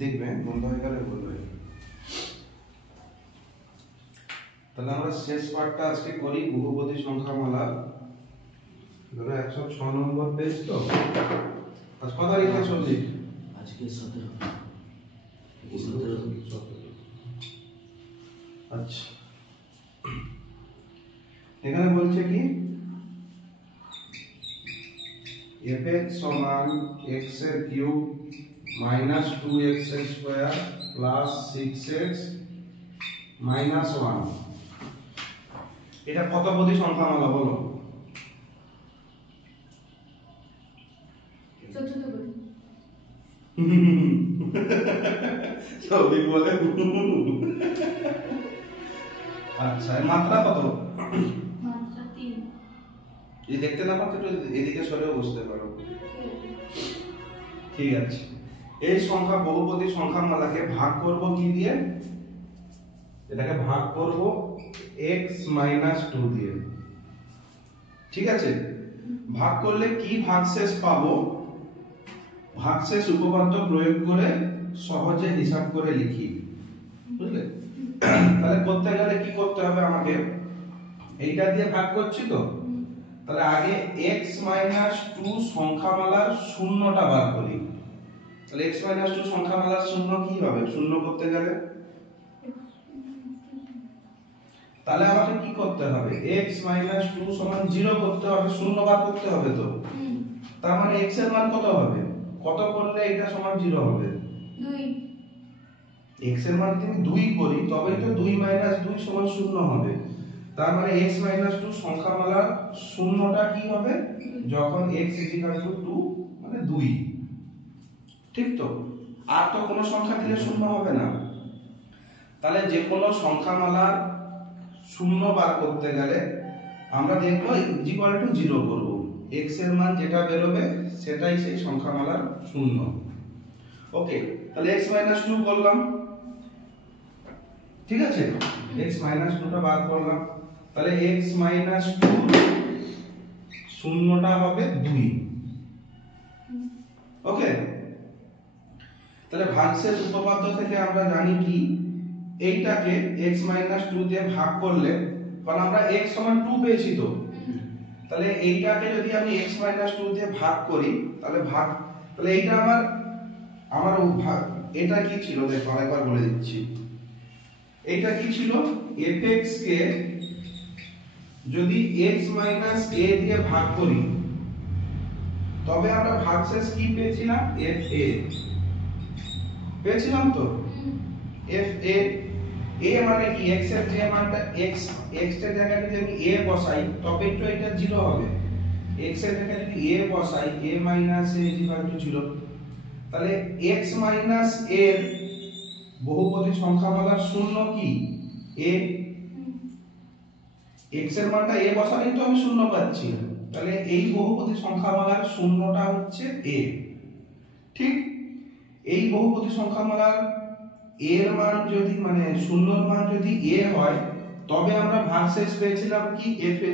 দেখবে বন্ধ হয়ে গেলে বলবে। তাহলে আমরা শেষ পার্টটা আজকে করি বহুপদী সংখ্যামালা। ধরো 106 নম্বর পেজ। তো আজ কত তারিখে চলছে? আজকে 17। আচ্ছা, এখানে বলছে কি fx সমান x এর cube minus 2x square plus 6x minus 1। এটা কত পদী সংখ্যামালা বলো? সবই বলে। আচ্ছা, মাত্রা কত? মাত্রা 3। এই দেখতে না পাচ্ছ, একটু এদিকে সরেও বুঝতে পারো। ঠিক আছে, এই সংখ্যা বহুপদী সংখ্যামালাকে ভাগ করব কি দিয়ে? এটাকে ভাগ করব x 2 দিয়ে। ঠিক আছে, ভাগ করলে কি ভাগশেষ পাবো? ভাগশেষ উপপাদ্য প্রয়োগ করে সহজে হিসাব করে লিখি, বুঝলে? তাহলে করতে গেলে কি করতে হবে আমাকে? এইটা দিয়ে ভাগ করছি তো, তাহলে আগে x 2 সংখ্যামালার শূন্যটা বার করি। তাহলে x 2 সংখ্যামালার শূন্য কি হবে? শূন্য করতে গেলে তাহলে আমাকে কি করতে হবে? x 2 সমান 0 করতে হবে, শূন্য বার করতে হবে। তো তার মানে x এর মান কত হবে? কত করলে এটা সমান 0 হবে? 2। x এর মান যদি 2 করি তবেই তো 2 2 সমান 0 হবে। তার মানে x 2 সংখ্যামালার শূন্যটা কি হবে? যখন x 2 মানে 2। ঠিক তো? আর তো কোনো সংখ্যা দিলে শূন্য হবে না। তাহলে যে কোনো সংখ্যামালার শূন্য বার করতে গেলে আমরা দেখব ইকুয়াল টু 0 করব। x এর মান যেটা বেরোবে সেটাই সেই সংখ্যামালার শূন্য। ওকে, তাহলে x 2 করলাম। ঠিক আছে, x 2টা বার করলাম। তাহলে x 2 শূন্যটা হবে 2। ওকে, তাহলে ভাগশেষ উপপাদ্য থেকে আমরা জানি কি এইটাকে x 2 দিয়ে ভাগ করলে, কারণ আমরা x সমান 2 পেয়েছি তো, তাহলে এইটাকে যদি আমি x 2 দিয়ে ভাগ করি তাহলে এইটা আমার এটা কি ছিল দেখো আরেকবার বলে দিচ্ছি। এইটা কি ছিল? fx কে যদি x a দিয়ে ভাগ করি তবে আমরা ভাগশেষ কি পেয়েছিলাম? fa পেয়েছিলাম তো। fa a মানে কি? x এর যে মানটা x এর জায়গায় যদি আমি a বসাই তবে তো এটা 0 হবে। x এর জায়গায় যদি a বসাই a a 0, তাহলে x এর বহুপদী সংখ্যামালার শূন্য কি? a। x এর মানটা a বসালেই তো আমি শূন্য পাচ্ছি। তাহলে এই বহুপদী সংখ্যামালার শূন্যটা হচ্ছে a। ঠিক, এই বহুপদী সংখ্যামালার এর মান যদি মানে শূন্যর মান যদি a হয় তবে আমরা ভাগশেষ পেয়েছিলাম কি? f এ।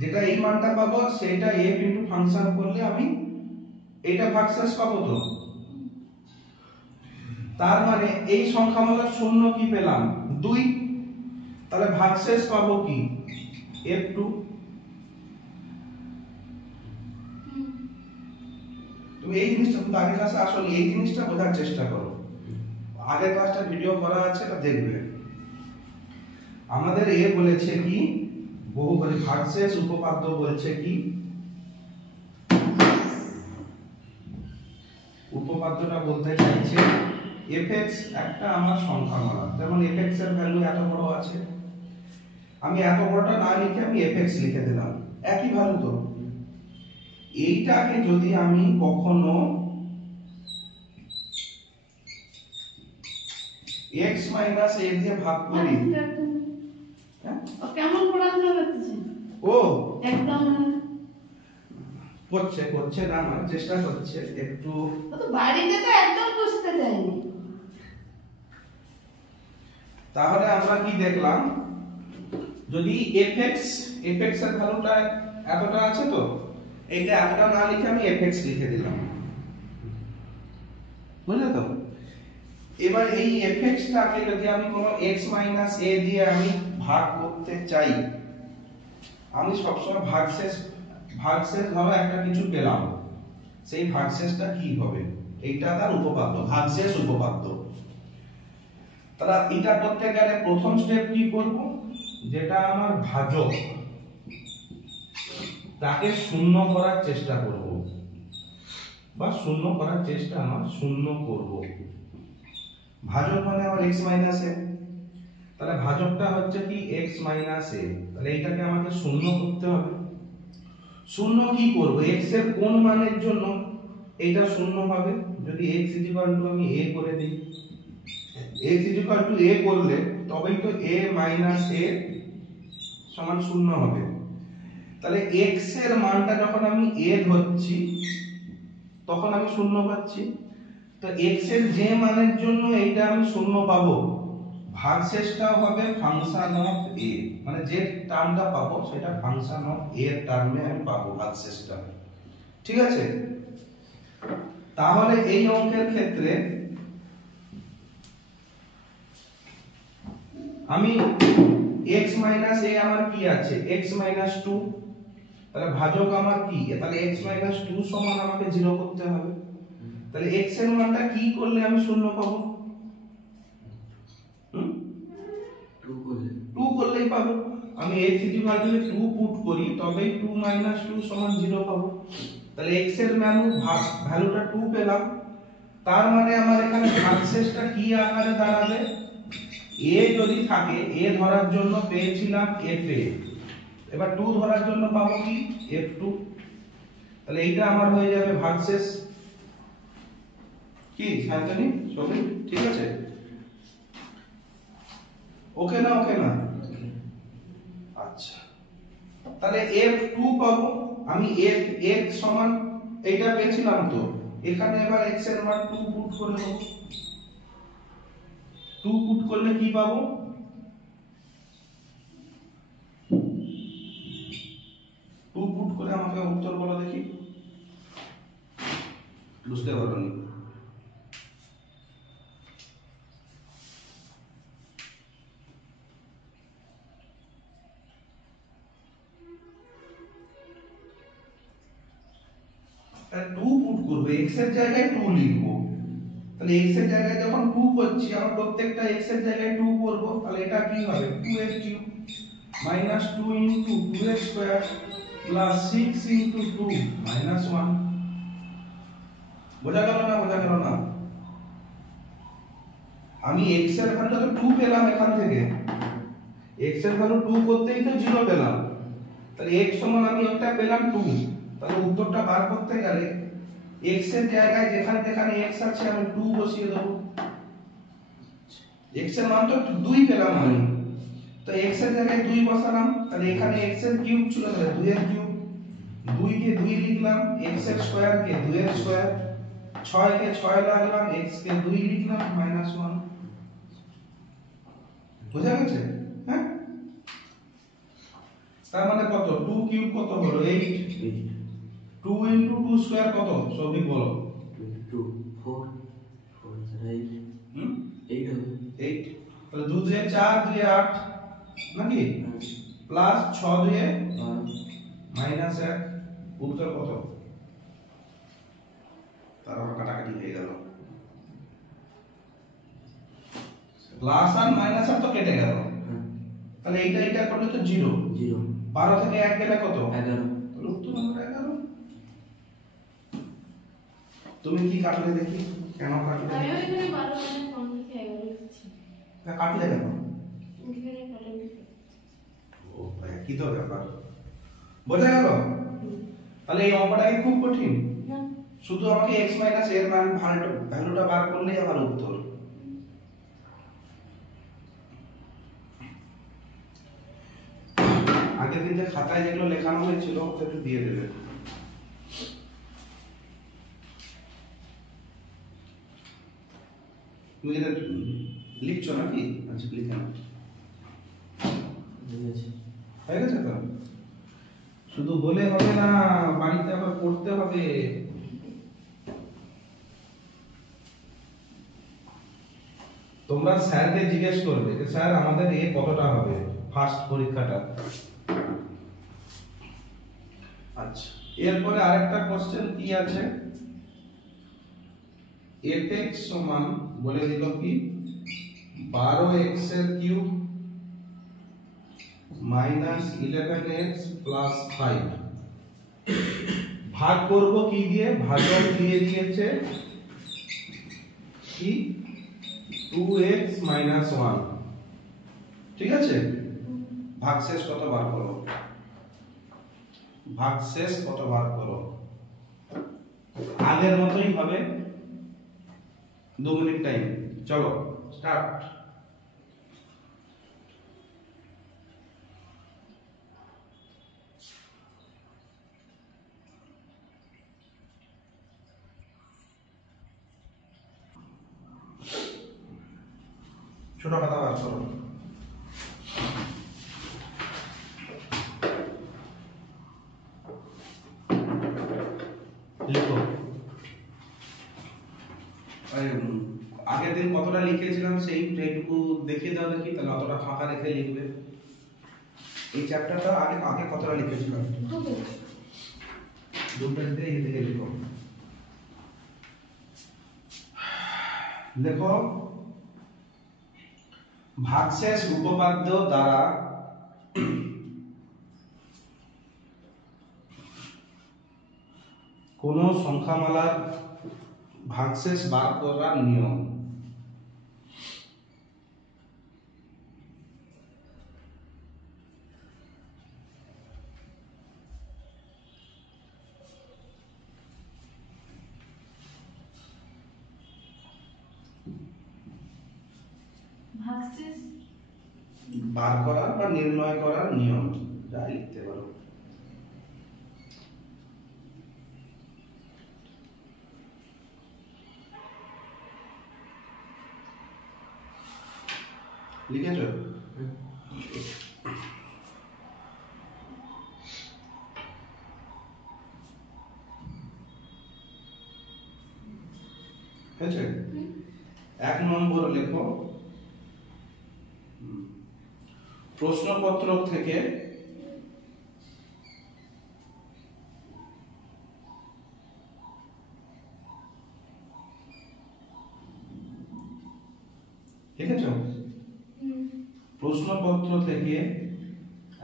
যেটা এই মানটা পাবো সেটা f ইনটু ফাংশন করলে আমি এটা ভাগশেষ পাবো। তো তার মানে এই সংখ্যামালার শূন্য কি পেলাম? 2। তাহলে ভাগশেষ পাবো কি? f2। তুমি এই জিনিসটা কিন্তু আগের ক্লাসে আসলে এই জিনিসটা বোঝার চেষ্টা করো। আগের ক্লাসটা ভিডিও করা আছে, এটা দেখবে। আমাদের এ বলেছে কি বহুপদী ভাগশেষ উপপাদ্য বলছে কি, উপপাদ্যটা বলতে চাইছে fx একটা আমার সংখ্যামালা, যেমন fx এর ভ্যালু এত বড় আছে, আমি এত বড়টা না লিখে আমি fx লিখে দিলাম, একই ভ্যালু তো। এইটাকে যদি আমি কখনো x a দিয়ে ভাগ করি, কেমন পড়াশোনা করতেছে? ও একদম করছে না, মানে চেষ্টা করছে একটু। ও তো বাড়িতে তো একদম বুঝতে চাইনি। তাহলে আমরা কি দেখলাম? যদি fx এর ভ্যালুটা এতটা আছে তো, এইটা এতটা না লিখে আমি fx লিখে দিলাম, বুঝলে তো? এবার এই fxটাকে যদি আমি কোনো x a দিয়ে আমি ভাগ করতে চাই, আমি সবসময় ভাগশেষ ধরো একটা কিছু পেলাম, সেই ভাগশেষটা কি হবে? এইটা তার উপপাদ্য, ভাগশেষ উপপাদ্য। তাহলে এটা করতে গেলে প্রথম স্টেপ কি করব? যেটা আমার ভাজক তাকে শূন্য করার চেষ্টা করব, বা শূন্য করার চেষ্টা নয়, শূন্য করব। ভাজক মানে আমার x a, তাহলে ভাজকটা হচ্ছে কি x a, তাহলে এইটাকে আমাকে শূন্য করতে হবে। শূন্য কি করব? x এর কোন মানের জন্য এটা শূন্য হবে? যদি x আমি a করে দিই, x a করলে তবেই তো a সমান শূন্য হবে। তাহলে x এর মানটা যখন আমি a ধরছি তখন আমি শূন্য পাচ্ছি। তো x এর যে মানের জন্য এইটা আমি শূন্য পাবো, ভাগশেষটাও হবে ফাংশন অফ a, মানে যে টার্মটা পাবো সেটা ফাংশন অফ a এর টার্মে আমি পাবো ভাগশেষটা। ঠিক আছে? তাহলে এই অঙ্কের ক্ষেত্রে আমি x a আমার কি আছে? x 2, তাহলে ভাজক আমার কি? তাহলে x 2 সমান আমাকে 0 করতে হবে। তাহলে x এর মানটা কি করলে আমি শূন্য পাবো? 2 করলেই পাবো। আমি x 2 পুট করি তবেই 2 2 সমান 0 পাবো। তাহলে x এর ভ্যালুটা 2 পেলাম। তার মানে আমার এখানে ভাগশেষটা কি আকারে দাঁড়াবে? a যদি থাকে, a ধরার জন্য পেয়েছিলাম fa, এবার 2 ধরার জন্য পাবো কি? f2। তাহলে এইটা আমার হয়ে যাবে ভাগশেষ। কি শান্তনী, সবই ঠিক আছে? ওকে না? ওকে না? আচ্ছা, তাহলে f2 পাবো আমি। f সমান এইটা পেয়েছিলাম, তো এখানে এবার x এর মান 2 পুট করে দেব। 2 পুট করলে কি পাবো? 2 পুট করে আমাকে উত্তর বলো দেখি। বুঝতে পারোনি? তাহলে 2 পুট করব, x এর জায়গায় 2 লিখব। তাহলে x এর জায়গায় যখন 2 করছি, আমরা প্রত্যেকটা x এর জায়গায় 2 করব, তাহলে এটা কি হবে? 2x cube minus 2 into 2x square plus 6 into 2 minus 1। বোঝা গেল না? বোঝা গেল না? আমি x এর ভ্যালুটা তো 2 পেলাম এখান থেকে, x এর ভ্যালু 2 করতেই তো 0 পেলাম। তাহলে x সমান আমি একটা পেলাম 2। তাহলে উত্তরটা বার করতে গেলে x এর জায়গায় যেখানে যেখানে x আছে আমি 2 বসিয়ে দেব। x এর মান তো 2 পেলাম আমি, তো x এর জায়গায় 2 বসালাম। তাহলে এখানে x এর কিউব ছিল, তাহলে 2 এর কিউব, 2 কে 2 লিখলাম, x এর স্কয়ার কে 2 এর স্কয়ার, 6 কে 6 লাগলাম, x কে 2 লিখলাম -1। বুঝা গেছে? হ্যাঁ, তার মানে কত? 2 কিউব কত হলো? 8। 2 into 2 স্কয়ার কত? সবই বলো। 2 4 4 8 8 হবে। 8, তাহলে 2 2 4, 2 8 নাকি? প্লাস 6 2 মাইনাস 1, উত্তর কত? তার আবার কাটাকাটি হয়ে গেল। প্লাস আর মাইনাস আর তো কেটে গেল, তাহলে এইটা করলে তো 0। 0 12 থেকে 1 গেলে কত? 11। তাহলে উত্তর আমরা 11। তুমি কি কাটলে দেখি? কেন কাটলে? আমি ওইখানে 12 মানে কম থেকে 11 লিখছি। তা কাটলে কেন? ওইখানে কাটাবি। ও ভাই, কি তো ব্যাপার? বোঝা গেল? তাহলে এই অঙ্কটা কি খুব কঠিন? না, শুধু আমাকে x এর মান ভ্যালুটা বার করলেই আমার উত্তর। আগের দিন যে খাতায় যেগুলো লেখানো হয়েছিল ওটা একটু দিয়ে দেবে। তুমি যেটা লিখছো নাকি? আচ্ছা, লিখে নাও। হয়ে গেছে তো? শুধু বলে হবে না, বাড়িতে আবার পড়তে হবে। তোমরা স্যারকে জিজ্ঞেস করবে যে স্যার আমাদের এ কতটা হবে ফার্স্ট পরীক্ষাটা। আচ্ছা, এরপরে আরেকটা কোশ্চেন কি আছে, fx সমান বলে দিল কি 12x এর কিউব মাইনাস 11x প্লাস 5, ভাগ করব কি দিয়ে, ভাজক দিয়ে দিয়েছে কি 2x মাইনাস 1। ঠিক আছে, ভাগশেষ কত বার করো, ভাগশেষ কত বার করো, আগের মতই হবে, 2 মিনিট টাইম, চলো স্টার্ট। ছোট খাতা বার করো। লিখো। আগের দিন কতটা লিখেছিলাম সেইটুকু দেখিয়ে দাও দেখি, তাহলে অতটা ফাঁকা রেখে লিখবে। এই চ্যাপ্টারটা আগে আগে কতটা লিখেছিলাম, দুটো দিকে এই দিকে লিখো। দেখো, ভাগশেষ উপপাদ্য দ্বারা কোন সংখ্যামালার ভাগশেষ বার করার নিয়ম। ভাগশেষ বার করার বা নির্ণয় করার নিয়ম, যা লিখতে পারো। লিখেছো? হয়েছে? 1 নম্বর লেখো, প্রশ্নপত্র থেকে ঠিক আছে, প্রশ্নপত্র থেকে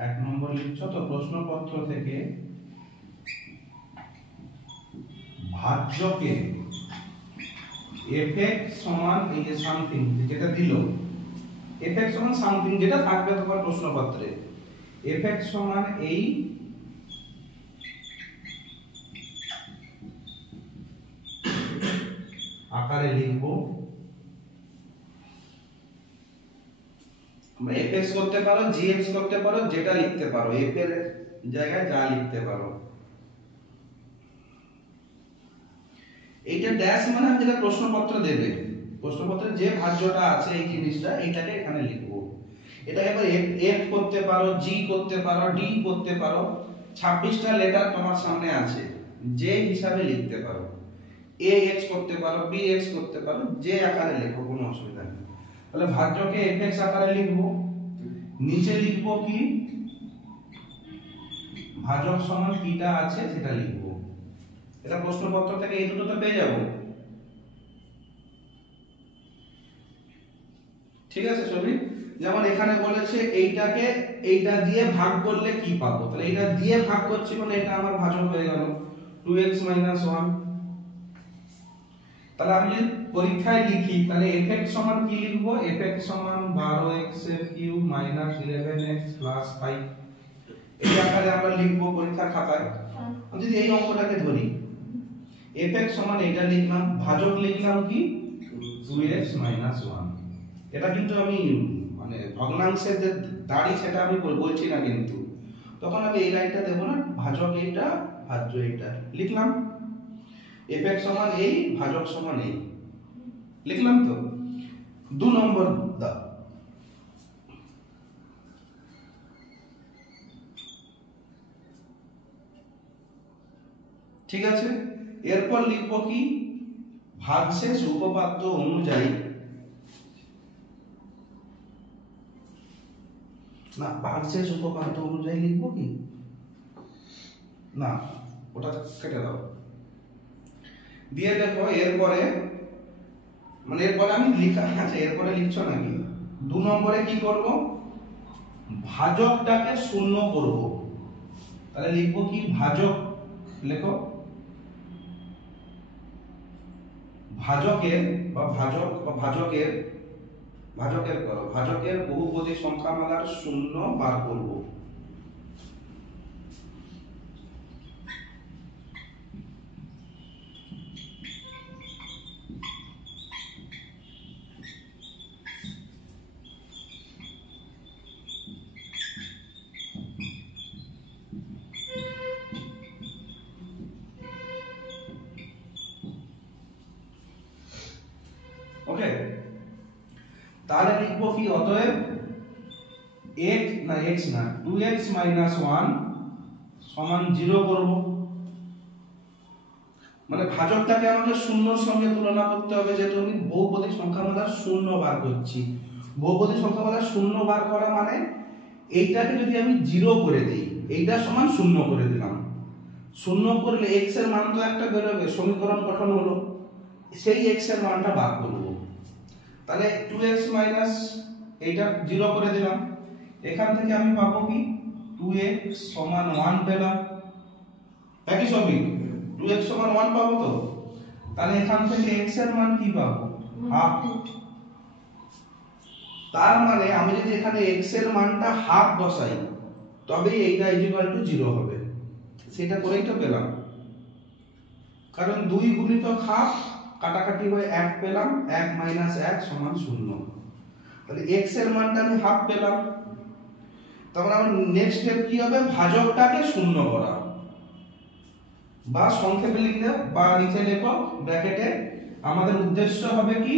1 নম্বর লিখছো তো, প্রশ্নপত্র থেকে ভাজ্যকে fx সমান এই যে সামথিং যেটা দিল, fx সমান সামথিং যেটা থাকবে তোমার প্রশ্নপত্রে, fx সমান এই আকারে লিখবো। আমরা fx করতে পারো, gx করতে পারো, যেটা লিখতে পারো, f এর জায়গায় যা লিখতে পারো। এইটা ড্যাশ মানে আমি যেটা প্রশ্নপত্র দেবে, প্রশ্নপত্রে যে ভাজ্যটা আছে এই জিনিসটা, এইটাকে এখানে লিখবো। এটা একবার f করতে পারো, g করতে পারো, d করতে পারো, 26টা লেটার তোমার সামনে আছে, যে হিসাবে লিখতে পারো, ax করতে পারো, bx করতে পারো, যে আকারে লেখো, কোনো অসুবিধা নেই। তাহলে ভাজ্যকে fx আকারে লিখবো, নিচে লিখবো কি ভাজক সমান কিটা আছে সেটা লিখবো। এটা প্রশ্নপত্র থেকে এই দুটো তো পেয়ে যাবো। ঠিক আছে ছবি, যেমন এখানে বলেছে এইটাকে এইটা দিয়ে ভাগ করলে কি পাবো, তাহলে এটা দিয়ে ভাগ করছি মানে এটা আমার ভাজক হয়ে গেল 2x 1। তাহলে আমি যদি পরীক্ষায় লিখি তাহলে fx সমান কি লিখবো, fx সমান 12x এর কিউব মাইনাস 11x প্লাস 5, এই আকারে আমরা লিখবো পরীক্ষার খাতায়। আমি যদি এই অঙ্কটাকে ধরি, fx সমান এটা লিখলাম, ভাজক লিখলাম কি 2x 1। এটা কিন্তু আমি মানে ভগ্নাংশের যে দাঁড়ি সেটা আমি বলছি না, কিন্তু তখন আমি এই লাইনটা দেব না, ভাজক এইটা ভাজ্য এইটা লিখলাম, fx সমান এই ভাজক সমান এই লিখলাম। তো 2 নম্বর দাও, ঠিক আছে। এরপর লিখবো কি ভাগশেষ উপপাদ্য অনুযায়ী না ভাগশেষ উপপাদ্য অনুযায়ী লিখবো কি না, ওটা কেটে দাও। দিয়ে দেখো এরপরে মানে এরপরে আমি লিখা আছে, এরপরে লিখছো নাকি? 2 নম্বরে কি করব, ভাজকটাকে শূন্য করব। তাহলে লিখবো কি, ভাজক লেখো, ভাজকের বা ভাজক বা ভাজকের ভাজকের বহুপদী সংখ্যামালার শূন্য বার করব। ওকে, তাহলে লিখবো কি, অতএব x না 2x 1 সমান 0 করব। মানে ভাজকটাকে আমাকে শূন্যর সঙ্গে তুলনা করতে হবে, যেহেতু আমি বহুপদী সংখ্যামালার শূন্য বার করছি। বহুপদী সংখ্যামালার শূন্য বার করা মানে এইটাকে যদি আমি 0 করে দেই, এইটা সমান শূন্য করে দিলাম। শূন্য করলে x এর মান তো একটা বেরোবে, সমীকরণ গঠন হলো, সেই x এর মানটা বার করব। তাহলে 2x মাইনাস এইটা 0 করে দিলাম, এখান থেকে আমি পাবো কি 2x সমান 1 পেলাম, একই সবই 2x সমান 1 পাবো তো। তাহলে এখান থেকে x এর মান কি পাবো, হাফ। তার মানে আমি যদি এখানে x এর মানটা হাফ বসাই তবে এইটা ইকুয়াল টু 0 হবে, সেটা করেই তো পেলাম। কারণ 2 গুণিতক হাফ কাটাকাটি হয়ে 1 পেলাম, 1 মাইনাস 1 সমান 0। তাহলে x এর মানটা আমি হাফ পেলাম। তখন আমার নেক্সট স্টেপ কি হবে, ভাজকটাকে শূন্য করা, বা সংক্ষেপে লিখলে বা নিচে লেখো ব্র্যাকেটে, আমাদের উদ্দেশ্য হবে কি,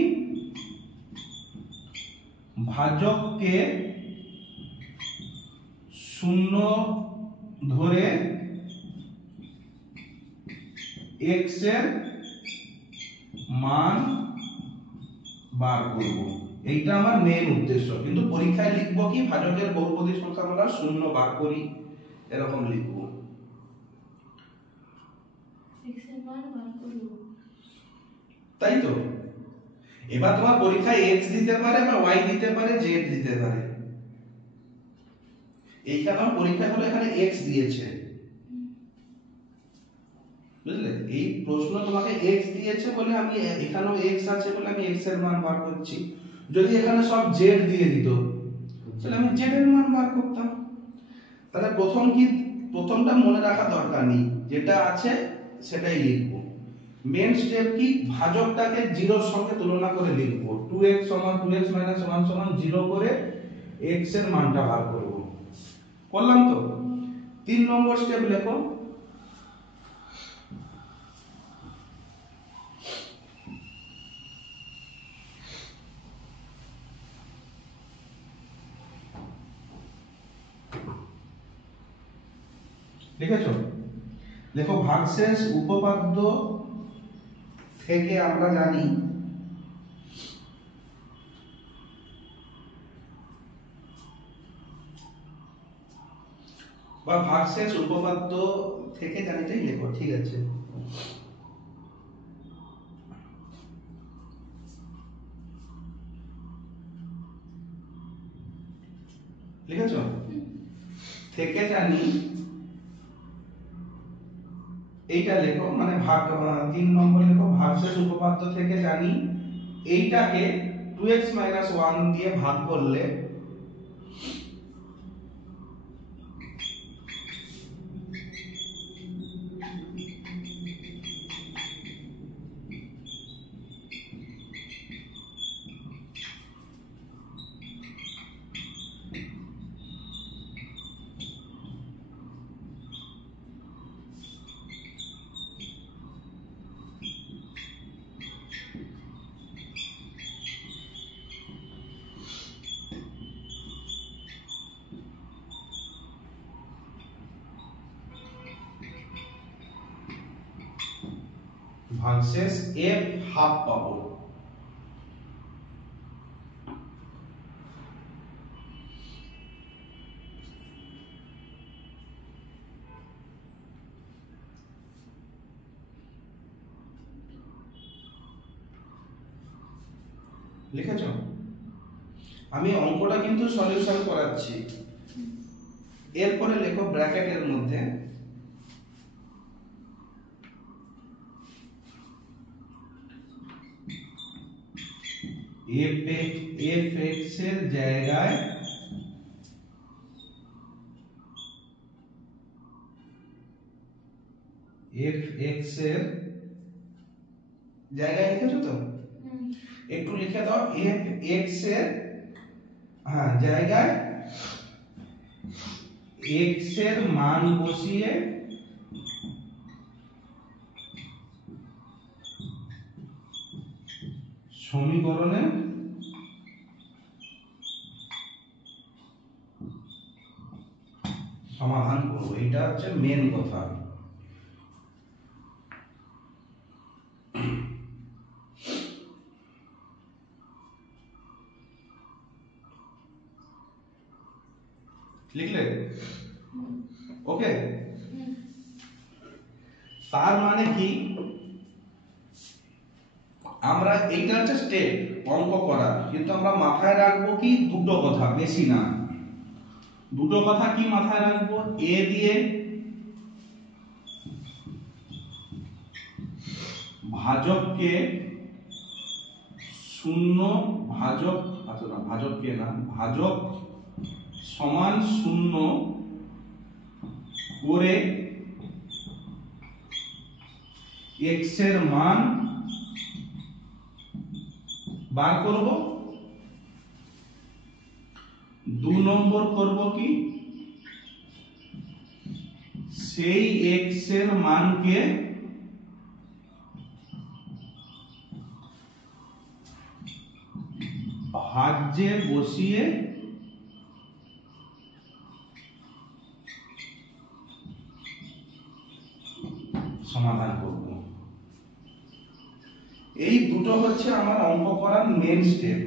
ভাজককে শূন্য ধরে x এর মান বার করব। এইটা আমার মেইন উদ্দেশ্য, কিন্তু পরীক্ষায় লিখবো কি, ভাজকের বহুপদী সংখ্যামালার শূন্য বার করি, এরকম লিখবো। x এর মান বার করব। তাই তো, এবার তোমার পরীক্ষায় x দিতে পারে বা y দিতে পারে, z দিতে পারে। এইখানে আমার পরীক্ষা হলো এখানে x দিয়েছে, বুঝলে, এই প্রশ্ন তোমাকে x দিয়েছে বলে আমি এখানেও x আছে বলে আমি x এর মান বার করছি। যদি এখানে সব z দিয়ে দিত তাহলে আমি z এর মান বার করতাম। তাহলে প্রথমটা মনে রাখা দরকার নেই, যেটা আছে সেটাই লিখবো। মেন স্টেপ কি, ভাজকটাকে 0 এর সঙ্গে তুলনা করে লিখবো, 2x সমান 2x 1 সমান 0 করে x এর মানটা বার করব। করলাম তো। 3 নম্বর স্টেপ লেখো, লিখেছো? দেখো ভাগশেষ উপপাদ্য থেকে আমরা জানি বা ভাগশেষ উপপাদ্য থেকে জানি, তাই লেখো, ঠিক আছে। লিখেছো? থেকে জানি, এইটা লেখো, মানে 3 নম্বর লেখো, ভাগশেষ উপপাদ্য থেকে জানি এইটাকে 2x 1 দিয়ে ভাগ করলে ভাগশেষ f হাফ পাবো। লিখেছ? আমি অঙ্কটা কিন্তু সলিউশন করাচ্ছি। এরপরে লেখো ব্র্যাকেটের মধ্যে fx এর জায়গায় fx এর জায়গায় লিখেছো তো? একটু লিখে দাও fx এর জায়গায় x এর মান বসিয়ে সমীকরণে সমাধান করবো। এটা হচ্ছে মেন কথা। লিখলে? ওকে। তার মানে কি, আমরা এইটা হচ্ছে স্টেপ অঙ্ক করা, কিন্তু আমরা মাথায় রাখবো কি দুটো কথা, বেশি না। দুটো কথা কি মাথায় রাখবো? এ দিয়ে ভাজককে শূন্য, ভাজক না, ভাজককে না, ভাজক সমান শূন্য করে x এর মান বার করব। 2 নম্বর করব কি, সেই x এর মানকে ভাজ্যে বসিয়ে সমাধান করব। এই দুটো হচ্ছে আমার অঙ্ক করার মেন স্টেপ।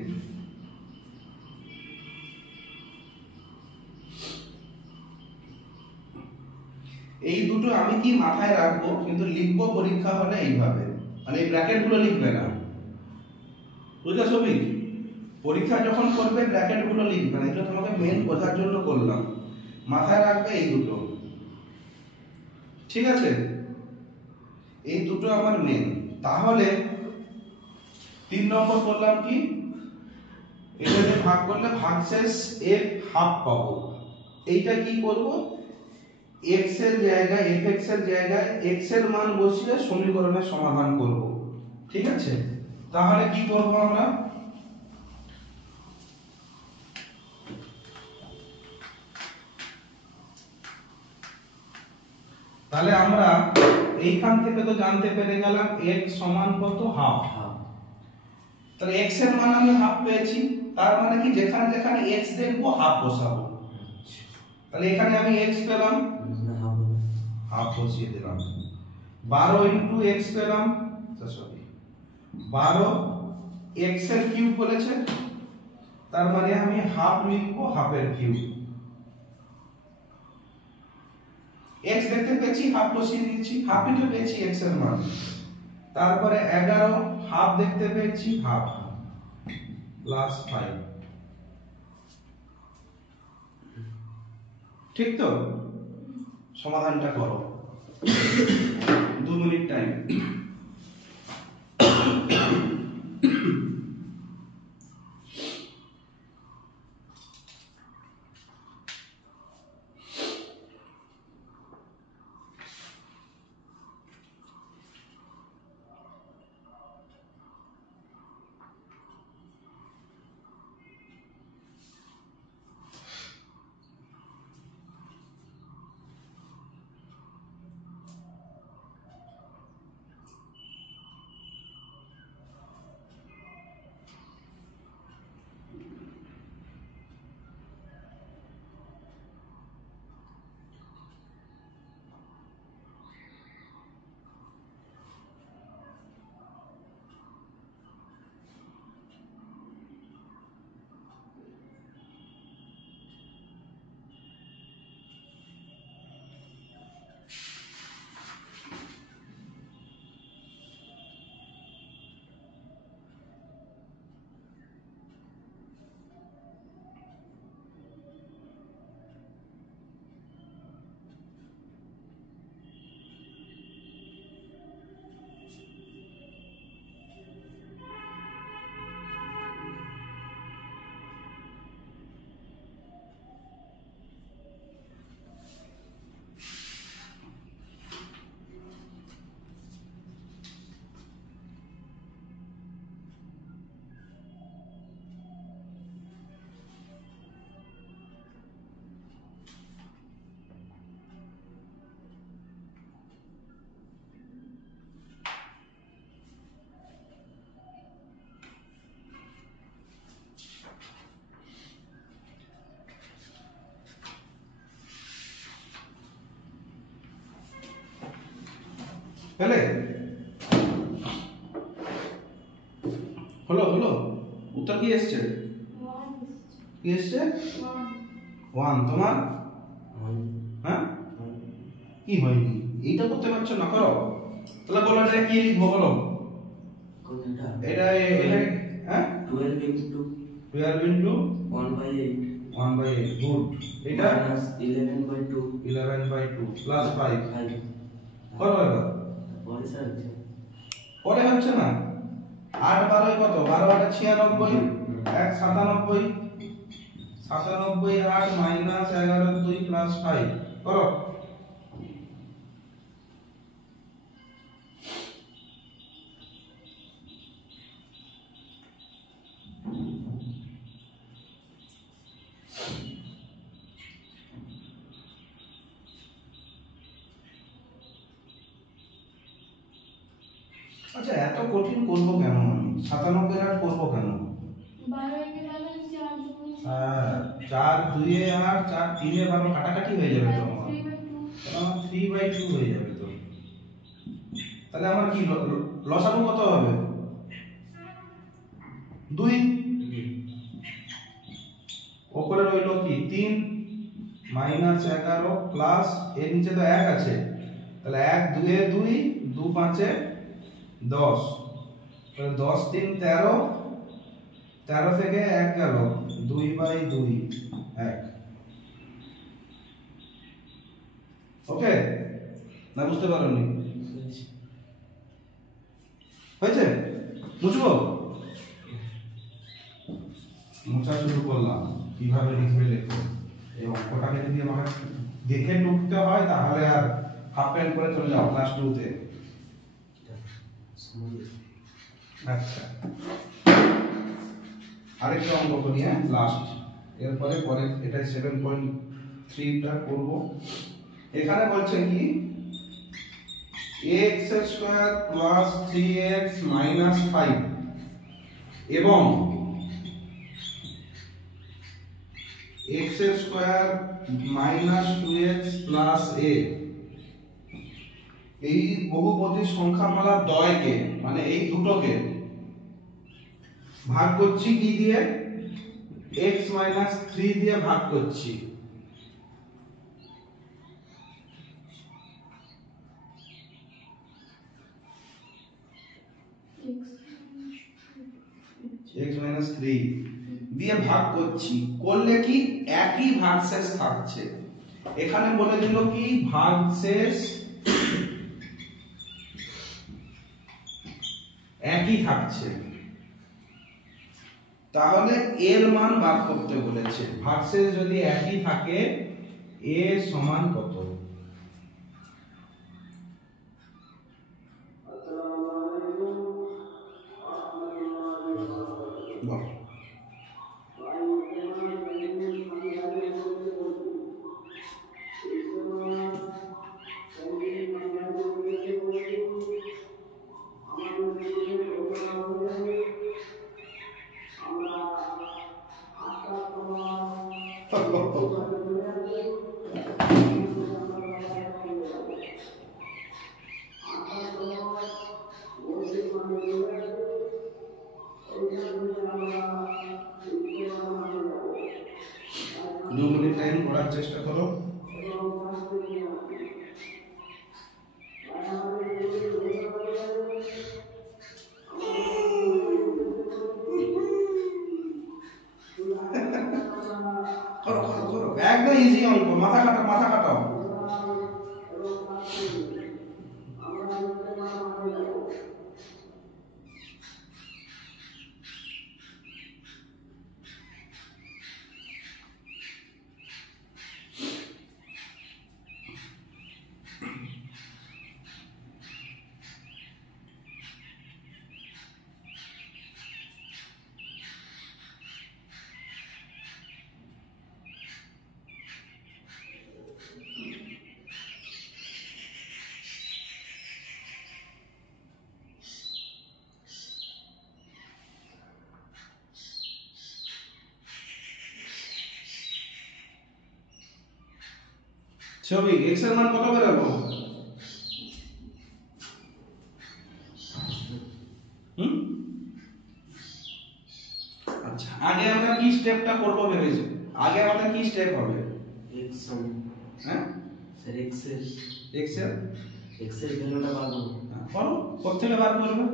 এই দুটো আমি কি মাথায় রাখবো, কিন্তু লিখবো পরীক্ষা হলে এইভাবে, মানে এই ব্র্যাকেট গুলো লিখবে না, বুঝলে সবই? পরীক্ষা যখন করবে ব্র্যাকেট গুলো লিখবে না, এটা তোমাকে মেন বোঝার জন্য করলাম। মাথায় রাখবে এই দুটো, ঠিক আছে? এই দুটো আমার মেন। তাহলে 3 নম্বর করলাম কি, এটাকে ভাগ করলে ভাগশেষ f হাফ পাবো। এইটা কি করব, x এর জায়গায় fx এর জায়গায় x এর মান বসিয়ে সমীকরণের সমাধান করব, ঠিক আছে? তাহলে কি করব আমরা, তাহলে আমরা এইখান থেকে তো জানতে পেরে গেলাম x সমান কত, হাফ। তাহলে x এর মান আমি হাফ পেয়েছি, তার মানে কি যেখানে যেখানে x দেখবো হাফ বসাবো। তাহলে এখানে আমি x পেলাম, হাফ বসিয়ে দিলাম। 12 ইনটু x পেলাম, সরি 12 x এর কিউব বলেছে, তার মানে আমি হাফ লিখবো, হাফের কিউব। x দেখতে পেয়েছি, হাফ বসিয়ে দিয়েছি, হাফ ইনটু পেয়েছি x এর মান। তারপরে 11 হাফ দেখতে পেয়েছি, হাফ প্লাস 5, ঠিক তো? সমাধানটা করো, 2 মিনিট টাইম। পেলে? হলো হলো, উত্তর কি এসছে? 1 কি এসছে? 1 1। তোমার? হ্যাঁ, কি হয়নি? এইটা করতে পারছো না, করো। তাহলে বলো এটা কি লিখবো, বলো। কোনটা? এটা এটা হ্যাঁ 12 into 12 into 1/8 1/8, গুড। এটা minus 11/2 11/2 প্লাস 5। 5 করো এবার। পরে স্যার হচ্ছে পরে হচ্ছে না। 8 12 কত? 12 8 96, 1 97, 97 8 মাইনাস 11 2 প্লাস 5। করো। আচ্ছা, এত কঠিন করবো কেন আমি? 97 8 করবো কেন? 12 এর বেলা 4 2 হ্যাঁ, 4 2 এ 8, 4 3 এ 12, কাটাকাটি হয়ে যাবে তো আমার। 3/2 আমার 3/2 হয়ে যাবে তো। তাহলে আমার কি লসাগু কত হবে? 2। উপরে রইল কি 3 মাইনাস 11 প্লাস এর নিচে তো 1 আছে, তাহলে 1 2 এ 2, 2 5 এ 10, তাহলে 10 3 13, 13 থেকে 1 গেল, 2/2 1। ওকে, না বুঝতে পারোনি? হয়েছে? বুঝবো? মোছা শুরু করলাম, কিভাবে লিখবে লেখো। এই অঙ্কটাকে যদি আমাকে দেখে ঢুকতে হয় তাহলে আর হাফ প্যান্ট করে চলে যাও ক্লাস 2 তে। আচ্ছা, আরেকটা অঙ্ক করি, হ্যাঁ, লাস্ট। এরপরে পরে এটা 7.3টা করব। এখানে বলছে কি x square plus 3x minus 5 এবং x square minus 2x plus a, এই বহুপদী সংখ্যামালা দ্বয়কে, মানে এই দুটোকে ভাগ করছি কি দিয়ে? x মাইনাস 3 দিয়ে ভাগ করছি। x মাইনাস 3 দিয়ে ভাগ করছি, করলে কি একই ভাগশেষ থাকছে। এখানে বলে দিল কি ভাগশেষ একই থাকছে, তাহলে এর মান বার করতে বলেছে। ভাগশেষ যদি একই থাকে a সমান কত? বল। দু মিনিট টাইম করার চেষ্টা করো। করো করো করো, একদম ইজি অঙ্ক, মাথা কাটাও মাথা কাটাও। ছবি x এর মান কত বেরোলো? আচ্ছা আগে আমরা কি স্টেপটা করব ভেবেছি? আগে আমাদের কি স্টেপ হবে? x সমান হ্যাঁ স্যার x এর এর ভ্যালুটা বার করব। করো কোত্থেকে বার করবে?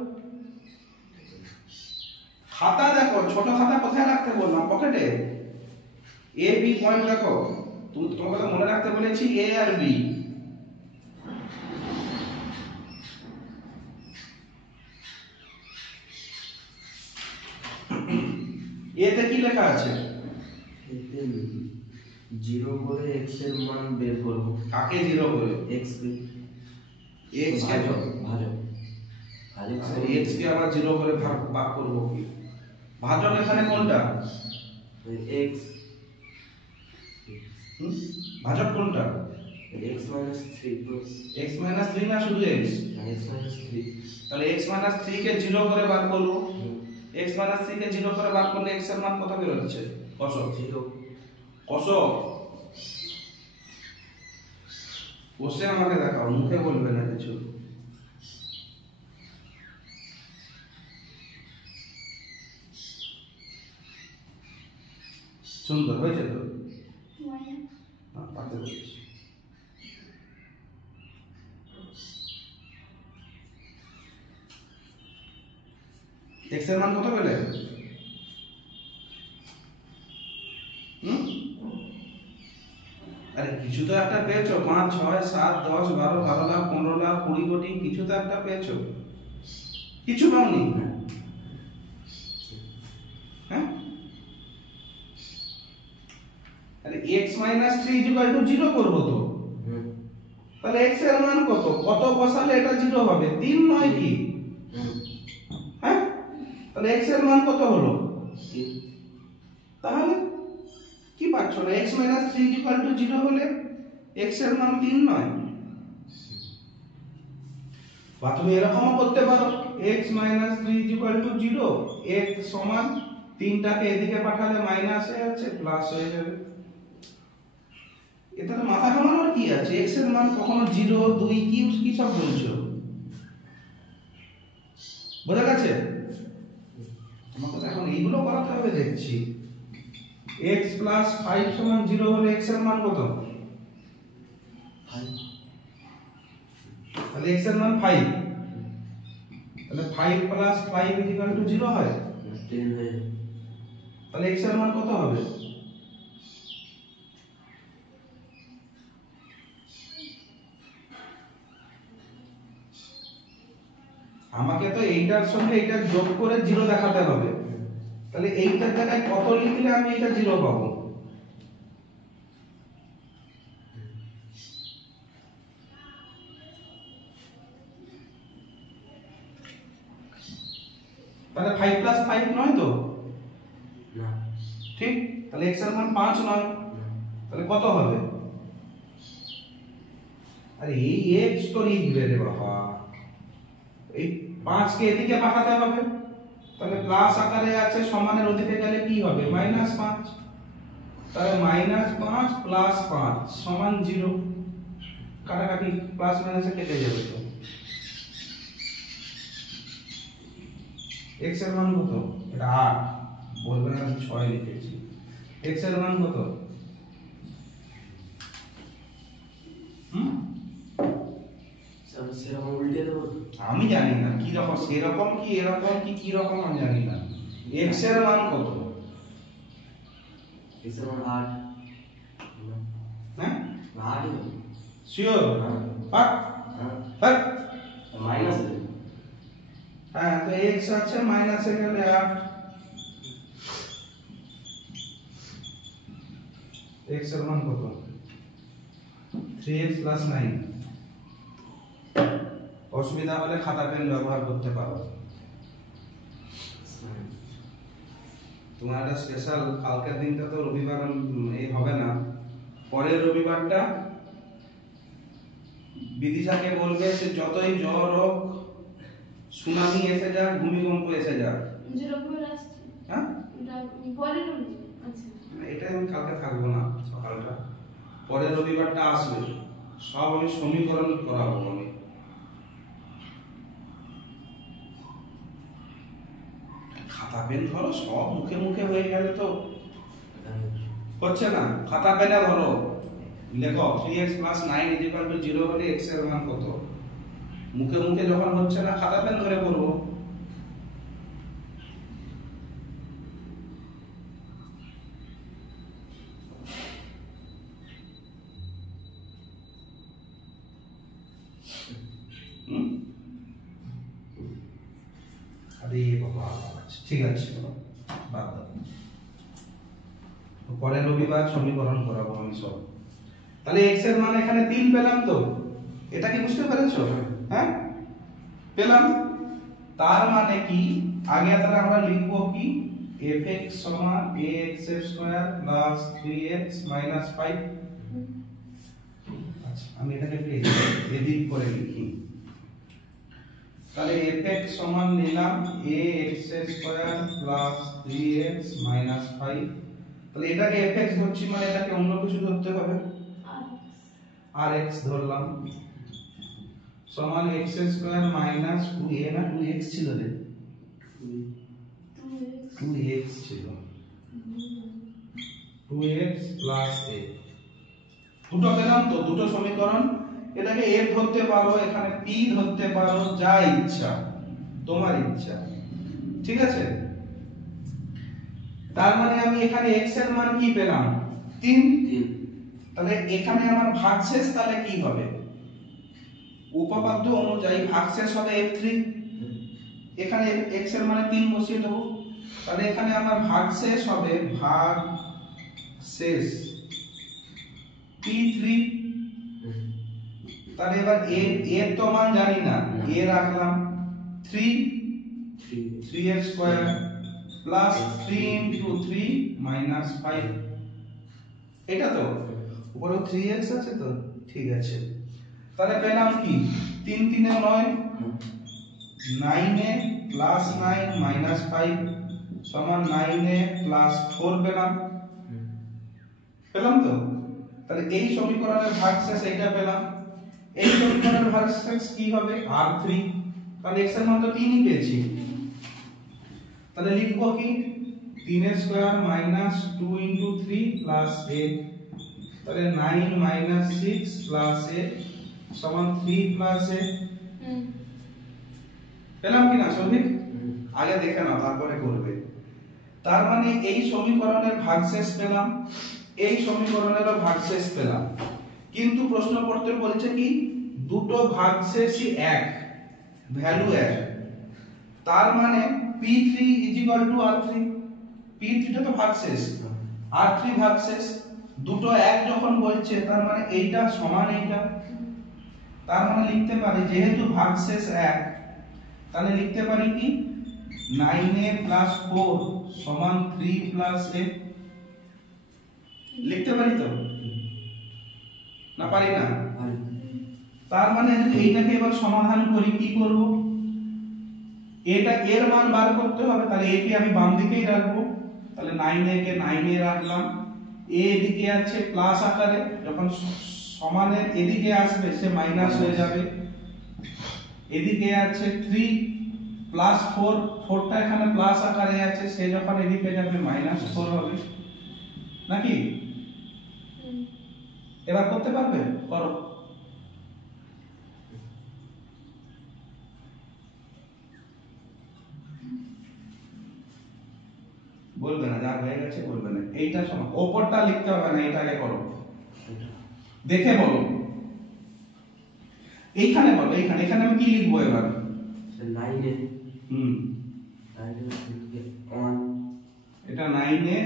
খাতা দেখো, ছোট খাতা কোথায় রাখতে বললাম? পকেটে। এ বি পয়েন্ট দেখো, তোমাকে মনে রাখতে বলেছি এ আর বি। এতে কি লেখা আছে? এতে 0 করে x এর মান বের করব। কাকে জিরো করে? x কে x কে ভাজক x কে আবার জিরো করে ভাগ করব কি? ভাজক এখানে কোনটা? x ভাজক কোনটা? x minus 3 plus x minus 3 না শুধু x? x minus 3 তাহলে x minus 3 কে জিরো করে বার করব। x minus 3 কে জিরো করে বার করলে x এর মান কত বের হচ্ছে? কত? 0 কত? বসে আমাকে দেখাও, মুখে বলবে না কিছু। সুন্দর হয়েছে তো? পাতে বলছি x এর মান কত পেলে? আরে কিছু তো একটা পেয়েছো, 5 6 7 10 12 12 লাখ 15 লাখ 20 কোটি, কিছু তো একটা পেয়েছো। কিছু পাওনি? হ্যাঁ আরে x 3 0 করব তো। তাহলে x এর মান কত? কত বসালে এটা 0 হবে? 3 নয় কি? হ্যাঁ তাহলে x এর মান কত হলো? 3 তাহলে কি পাচ্ছ না? x 3 0 হলে x এর মান 3 নয়? বা তুমি এরকমও করতে পারো, x 3 0, x সমান 3টাকে এদিকে পাঠালে মাইনাস হয়ে যাচ্ছে, প্লাস হয়ে যাবে। এটাতে মাথা ঘামানোর কি আছে? x এর মান কখনো 0 2 কি সব বলছো? বোঝা গেছে? তোমাকে তো এখন এইগুলো করাতে হবে দেখছি। x 5 সমান 0 হলে x এর মান কত? 5 তাহলে x এর মান 5। তাহলে 5 5 0 হয়। 10 হয়ে যাবে। তাহলে x এর মান কত হবে? আমাকে তো এইটার সঙ্গে এটা যোগ করে 0 দেখাতে হবে। তাহলে এইটার জায়গায় কত লিখলে আমি এটা 0 পাবো? তাহলে 5 5 নয় তো? না ঠিক, তাহলে x এর মান 5 নয়, তাহলে কত হবে? আরে এই x তো লিখবে রে বাবা, এই 5 কে এদিকে পাঠাতে হবে। তাহলে প্লাস আকারে আছে, সমানের ওদিকে গেলে কি হবে? -5। তাহলে -5 প্লাস 5 সমান 0। কাটাকাটি প্লাস মাইনাসে কেটে যাবে তো। x এর মান কত? এটা 8, বলবেন আমি 6 লিখেছি। x এর মান কত? স্যার সেরকম উল্টে দেবো। আমি জানি না কি রকম, সেরকম কি এরকম কি রকম আমি জানি না। x এর মান কত? x এর মান 8। হ্যাঁ 8 ই হবে। শিওর? হ্যাঁ পাক হ্যাঁ পাক। মাইনাস দেবে। হ্যাঁ তো x আছে মাইনাসে গেলে 8। x এর মান কত? 3x 9। অসুবিধা হলে খাতা পেন ব্যবহার করতে পারো। তোমার একটা স্পেশাল, কালকের দিনটা তো রবিবার এই হবে না, পরের রবিবারটা বিদিশাকে বলবে সে যতই জ্বর হোক, সুনামি এসে যাক, ভূমিকম্প এসে যাক, 0 করে আসছে। হ্যাঁ এটা পরের রবি। আচ্ছা এটা আমি কালকে থাকবো না সকালটা, পরের রবিবারটা আসবে, সব আমি সমীকরণ করাবো আমি। খাতা পেন ধরো, সব মুখে মুখে হয়ে গেলে তো হচ্ছে না। খাতা পেনে ধরো, লেখো 3x + 9 = 0 হলে x এর মান কত। মুখে মুখে যখন হচ্ছে না, খাতা পেন ধরে করবো। আরে বাবা, ঠিক আছে, বাদ দাও। পরের রবিবার সমীকরণ করাবো আমি সব। তাহলে x এর মান এখানে 3 পেলাম তো, এটা কি বুঝতে পেরেছো? হ্যাঁ, পেলাম। তার মানে কি, আগে তাহলে আমরা লিখবো কি, fx = ax² + 3x - 5। আচ্ছা, আমি এটাকে পেয়েছি, এদিক করে লিখি। তাহলে fx সমান নিলাম ax² + 3x - 5। তাহলে এটাকে fx ধরছি, মানে এটাকে অন্য কিছু ধরতে হবে, rx ধরলাম, সমান x² - 2a না 2x ছিল রে, 2x ছিল, 2x + a। দুটো পেলাম তো, দুটো সমীকরণ। এটাকে f ধরতে পারো, এখানে p ধরতে পারো, যা ইচ্ছা, তোমার ইচ্ছা, ঠিক আছে। তার মানে আমি এখানে x এর মান কি পেলাম, 3। তাহলে এখানে আমার ভাগশেষ তাহলে কি হবে, উপপাদ্য অনুযায়ী ভাগশেষ হবে f3। এখানে x এর মানে 3 বসিয়ে দেবো, তাহলে এখানে আমার ভাগশেষ হবে ভাগশেষ p3। তাহলে এবার এর তো মান জানি না, a রাখলাম, 3x² প্লাস 3 × 3 - 5, এটা তো উপরে 3x আছে তো, ঠিক আছে। তাহলে পেলাম কি, 3 × 3 = 9, 9a + 9 - 5 সমান 9a + 4 পেলাম তো। তাহলে এই সমীকরণের ভাগশেষ এটা পেলাম। এই সমীকরণের ভাগশেষ কি হবে, r3। তাহলে x এর মান তো 3 ই পেয়েছি, তাহলে লিখবো কি, 3a² - 2 × 3 + a, তাহলে 9 - 6 + a সমান 3 + a। পেলাম কি না সৌভিক? আগে দেখে নাও, তারপরে করবে। তার মানে এই সমীকরণের ভাগশেষ পেলাম, এই সমীকরণেরও ভাগশেষ পেলাম, কিন্তু প্রশ্নপত্রে বলছে কি, দুটো ভাগশেষই এক, ভ্যালু এক। তার মানে p3 = r3, p3 টা তো ভাগশেষ, r3 ভাগশেষ। দুটো এক যখন বলছে, তার মানে এইটা সমান এইটা। তার মানে লিখতে পারি, যেহেতু ভাগশেষ এক, তাহলে লিখতে পারি কি, 9a + 4 সমান 3 + a। লিখতে পারি তো, না পারি না? তার মানে যদি এইটাকে এবার সমাধান করি, কি করব, এটা এর মান বার করতে হবে, তাহলে a কে আমি বাম দিকেই রাখবো, তাহলে 9a কে 9a রাখলাম, a এদিকে আছে প্লাস আকারে, যখন সমানের এদিকে আসবে সে মাইনাস হয়ে যাবে। এদিকে আছে 3 + 4, 4টা এখানে প্লাস আকারে আছে, সে যখন এদিকে যাবে -4 হবে, নাকি? এবার করতে পারবে, করো। বলবে না, যা হয়ে গেছে বলবে না, এইটা সমান, ওপরটা লিখতে হবে না, এটাকে করো, দেখে বলো। এইখানে বলো, এখানে আমি কি লিখবো এবার, 9a হুম, 1, এটা 9a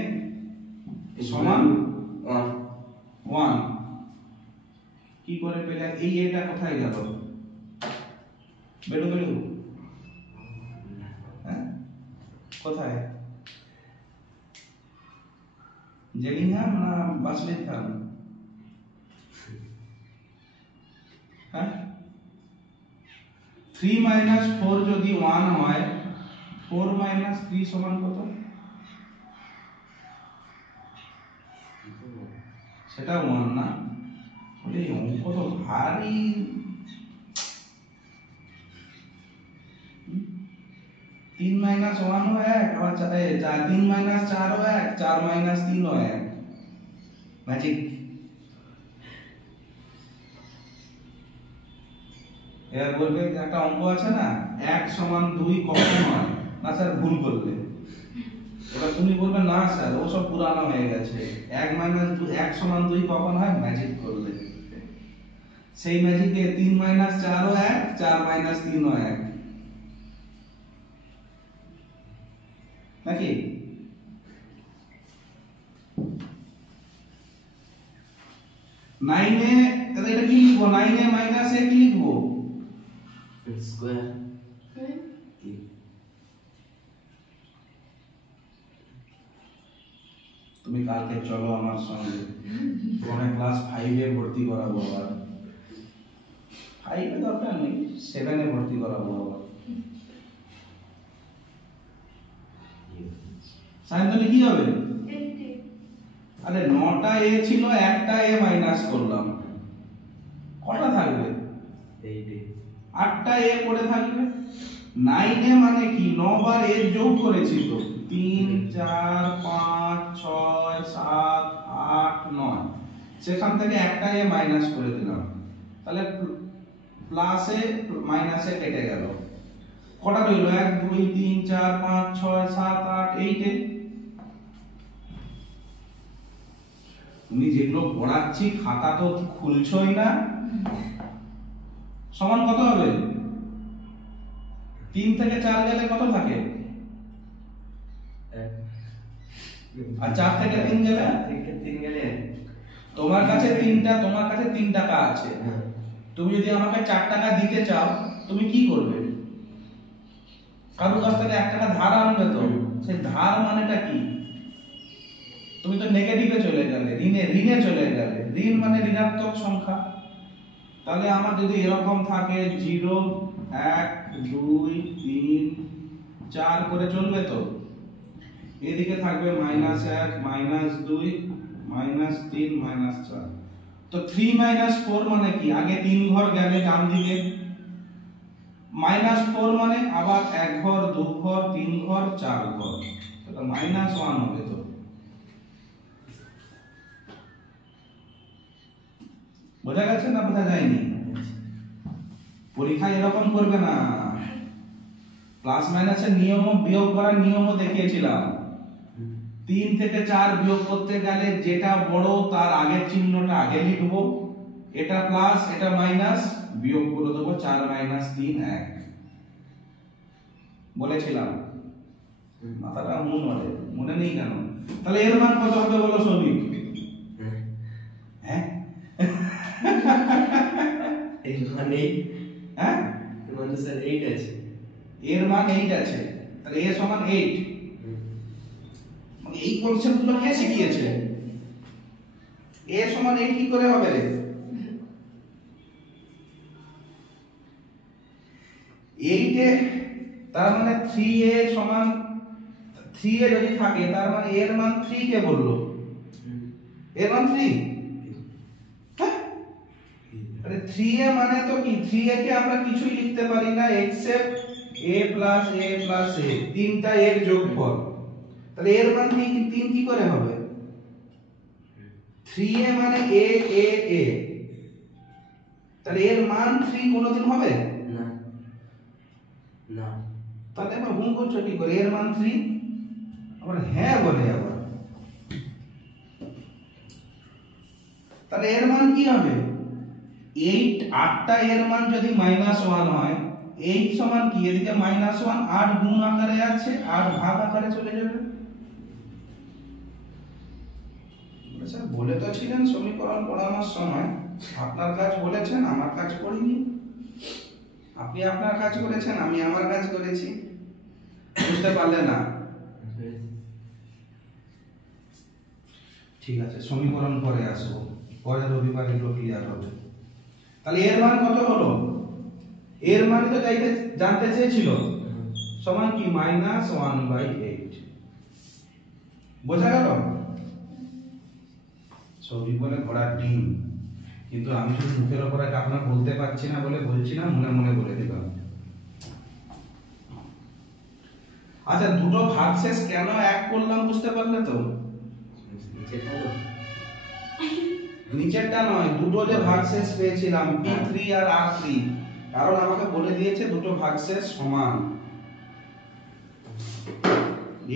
সমান 1। কি করে পেলে, এই এটা কোথায় গেল, বেরো, হ্যাঁ কোথায়, জেলিংহাম না বাসলিংহাম, হ্যাঁ? 3 - 4 যদি 1 হয়, 4 - 3 সমান কত, সেটা 1 না? বলে এই অঙ্ক তো ভারী। 3 - মাইনাস 1 ও 1 আবার 3 মাইনাস 4 ও 1 4 মাইনাস 3 ও 1 ম্যাজিক। এবার বলবে একটা অঙ্ক আছে না 1 সমান 2 কখন হয়? না স্যার ভুল করলে। এবার তুমি বলবে না স্যার ও সব পুরানো হয়ে গেছে, 1 মাইনাস 2 1 সমান 2 কখন হয়? ম্যাজিক করলে। সেই ম্যাজিকে 3 মাইনাস 4 ও 1 4 মাইনাস 3 ও 1 নাকি? নাইনে তাহলে এটা কি লিখবো? নাইনে মাইনাস এ কি লিখবো? স্কয়ার হুম? তুমি কালকে চলো আমার সঙ্গে, তোমাকে ক্লাস 5 এ ভর্তি করাবো আবার। 5 এ দরকার নেই, 7 এ ভর্তি করাবো আবার। সায়ন্তনী কি হবে? 80 আরে 9টা এ ছিল, একটা এ মাইনাস করলাম, কটা থাকবে? 8টা এ পড়ে থাকবে। 9 এ মানে কি 9 বার এ যোগ করেছি তো, 3 4 5 6 7 8 9, সেখান থেকে একটা এ মাইনাস করে দিলাম, তাহলে প্লাসে মাইনাসে কেটে গেল। কটা রইল? 1 2 3 4 5 6 7 8 8 এ। তুমি যেগুলো পড়াচ্ছি খাতা তো খুলছই না। সমান কত হবে? 3 থেকে 4 গেলে কত থাকে? আর 4 থেকে 3 গেলে? তোমার কাছে 3 টাকা আছে, তুমি যদি আমাকে 4 টাকা দিতে চাও তুমি কি করবে? কারোর কাছ থেকে 1 টাকা ধার আনবে তো, সেই ধার মানেটা কি? তুমি তো নেগেটিভে চলে গেলে, ঋণে চলে গেলে। ঋণ মানে ঋণাত্মক সংখ্যা। তাহলে আমার যদি এরকম থাকে 0 1 2 3 4 করে চলবে তো, এদিকে থাকবে -1 -2 -3 -4। তো 3 4 মানে কি? আগে 3 ঘর গেলে ডান দিকে, -4 মানে আবার 1 ঘর 2 ঘর 3 ঘর 4 ঘর, তাহলে -1 হবে তো। বোঝা গেছে না বোঝা যায়নি? পরীক্ষায় এরকম করবে না। প্লাস মাইনাসের নিয়ম, বিয়োগ করার নিয়মও দেখিয়েছিলাম। 3 থেকে 4 বিয়োগ করতে গেলে যেটা বড় তার আগের চিহ্নটা আগে লিখবো, এটা প্লাস এটা মাইনাস, বিয়োগ করে দেবো 4 - 3 1 বলেছিলাম। মাথাটা মনে নেই কেন? তাহলে এর মান কত হবে বলো সৌমিক? হ্যাঁ এই মানে হ্যাঁ মানে স্যার 8 আছে, এর মান 8 আছে, তাহলে a সমান 8। মানে এই কনসেপ্ট গুলো কে শিখিয়েছে? a সমান 8 কি করে হবে রে? 8 এ তার মানে 3a সমান 3a যদি থাকে তার মানে এর মান 3 কে বললো, এর মান 3। হ্যাঁ আরে 3a মানে তো কি, 3a কে আমরা কিছুই লিখতে পারি না except a plus a plus a, তিনটা এর যোগফল। তাহলে এর মান কি 3 কি করে হবে? 3a মানে a a a, তাহলে এর মান 3 কোনোদিন হবে না না, তাহলে আমরা গুণ করছো কি করে? এর মান 3 আবার হ্যাঁ বলে আবার, তাহলে এর মান কি হবে? 8 8টা এর মান যদি -1 হয়, 8 সমান কি? এদিকে -1 8 গুণ আকারে আছে, 8 ভাগ আকারে চলে যাবে। স্যার বলে তো ছিলেন সমীকরণ পড়ানোর সময়, আপনার কাজ বলেছেন আমার কাজ করিনি, আপনি আপনার কাজ করেছেন আমি আমার কাজ করেছি, বুঝতে পারলে না? ঠিক আছে সমীকরণ পরে আসবো, পরে রবিবার এগুলো ক্লিয়ার হবে। তাহলে এর মান কত হলো? এর মান তো জানতে চেয়েছিল, সমান কি -1/8। বোঝা গেল? সবই বলে ঘোড়ার ডিম, কিন্তু আমি শুধু মুখের উপরে আপনার বলতে পারছি না বলে বলছি না, মনে মনে বলে দিলাম। আচ্ছা দুটো ভাগশেষ কেন এক করলাম বুঝতে পারলে তো? নিচেটা তো নিচেরটা নয়, দুটো যে ভাগশেষ পেয়েছিলাম P3 আর R3, কারণ আমাকে বলে দিয়েছে দুটো ভাগশেষ সমান।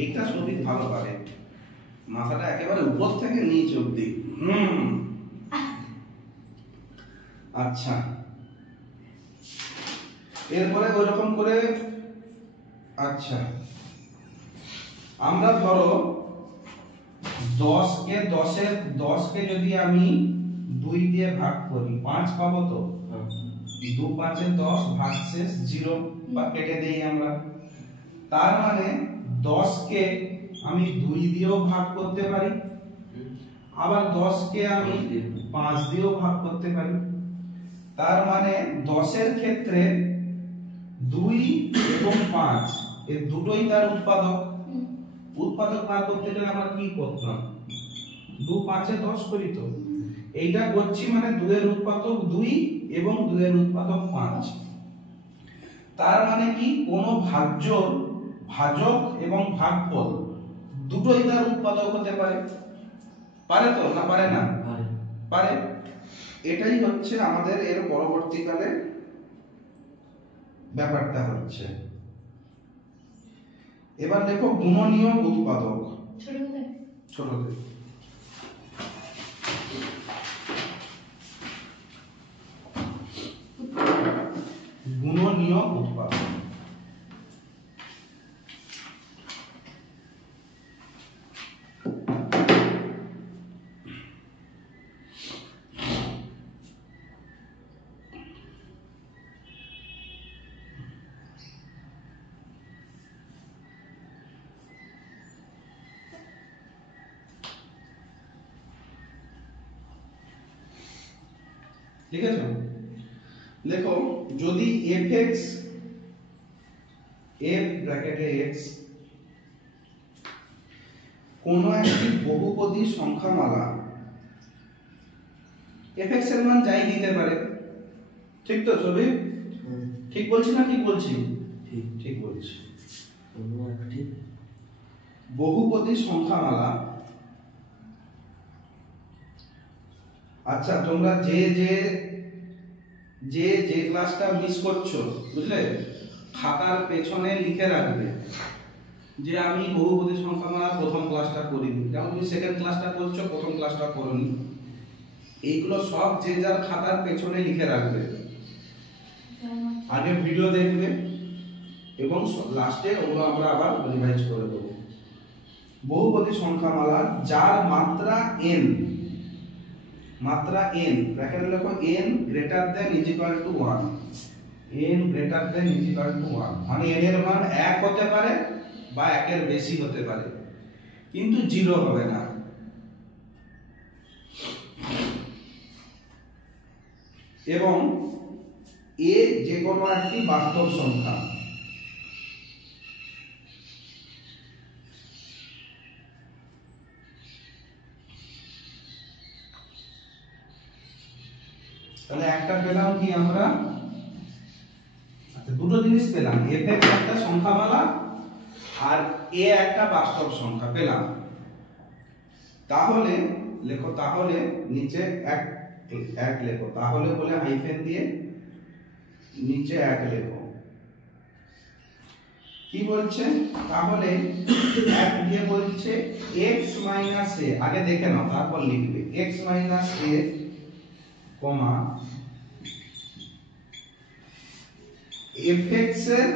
এইটা সবই ভালো পারে, মাথাটা একেবারে উপর থেকে নিচ অব্দি। আচ্ছা এরপরে ওইরকম করে, আচ্ছা আমরা ধরো 10 কে যদি আমি 2 দিয়ে ভাগ করি 5 পাবো তো? 2 5 10 ভাগশেষ 0 বা কেটে দেই আমরা। তার মানে 10 কে আমি 2 দিয়েও ভাগ করতে পারি, আবার 10 কে আমি 5 দিয়েও ভাগ করতে পারি। তার মানে 10 এর ক্ষেত্রে 2 এবং 5 এই দুটোই তার উৎপাদক। উৎপাদক বার করতে গেলে আমরা কি করতাম? 2 5 10 করি তো। এইটা করছি মানে 2 এর উৎপাদক 2 এবং 2 এর উৎপাদক 5। তার মানে কি কোন ভাজক এবং ভাগফল দুটোই তার উৎপাদক হতে পারে। পারে তো না পারে না? পারে। এটাই হচ্ছে আমাদের এর পরবর্তীকালে ব্যাপারটা হচ্ছে। এবার দেখো গুণনীয় উৎপাদক। ছোটদের গুণনীয় উৎপাদক। ঠিক আছে, দেখো যদি fx f ব্র্যাকেটে x কোন একটি বহুপদী সংখ্যামালা fx এর মান যাই দিতে পারে, ঠিক তো সবই? ঠিক বলছি না ঠিক বলছি? ঠিক বলছি। কোন একটি বহুপদী সংখ্যামালা। আচ্ছা তোমরা যে ক্লাসটা মিস করছো বুঝলে, খাতার পেছনে লিখে রাখবে যে আমি বহুপদী সংখ্যামালা প্রথম ক্লাসটা করিনি, যেমন তুমি সেকেন্ড ক্লাসটা করছো প্রথম ক্লাসটা করোনি। এইগুলো সব যে যার খাতার পেছনে লিখে রাখবে, আগে ভিডিও দেখবে এবং লাস্টে ওগুলো আমরা আবার রিভাইজ করে দেবো। বহুপদী সংখ্যামালা যার মাত্রা n, মাত্রা n ব্র্যাকেটে লেখো n greater than is equal to 1, n greater than is equal to 1 মানে n এর মান 1 হতে পারে বা 1 এর বেশি হতে পারে, কিন্তু 0 হবে না। এবং a যে কোনো একটি বাস্তব সংখ্যা। তাহলে একটা পেলাম কি আমরা, আচ্ছা দুটো জিনিস পেলাম, fx একটা সংখ্যামালা আর a একটা বাস্তব সংখ্যা পেলাম। তাহলে লেখো, তাহলে নিচে এক লেখো, তাহলে বলে হাইফেন দিয়ে নিচে এক লেখো। কি বলছে? তাহলে এক দিয়ে বলছে x মাইনাস a, আগে দেখে নাও তারপর লিখবে x minus a comma fx এর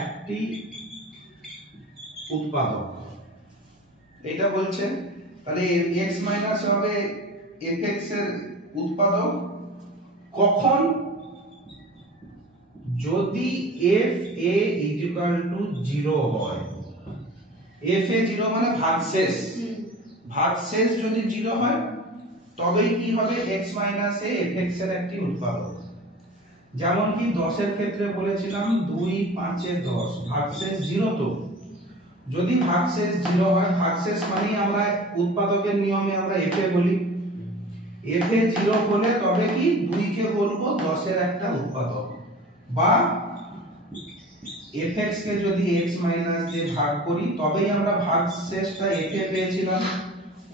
একটি উৎপাদক, এটা বলছে। তাহলে x মাইনাস হবে fx এর উৎপাদক কখন? যদি f a = 0 হয়। f a 0 মানে ভাগশেষ, ভাগশেষ যদি 0 হয় তবেই কি হবে x মাইনাস a fx এর একটি উৎপাদক। যেমন কি 10 এর ক্ষেত্রে বলেছিলাম 2 5 10 ভাগশেষ 0 তো, যদি ভাগশেষ 0 হয়, ভাগশেষ মানে আমরা উৎপাদকের নিয়মে আমরা f a বলি, f a 0 হলে তবে কি 2 কে বলবো 10 এর একটা উৎপাদক, বা fx কে যদি x মাইনাস দিয়ে ভাগ করি তবেই আমরা ভাগশেষটা f এ পেয়েছিলাম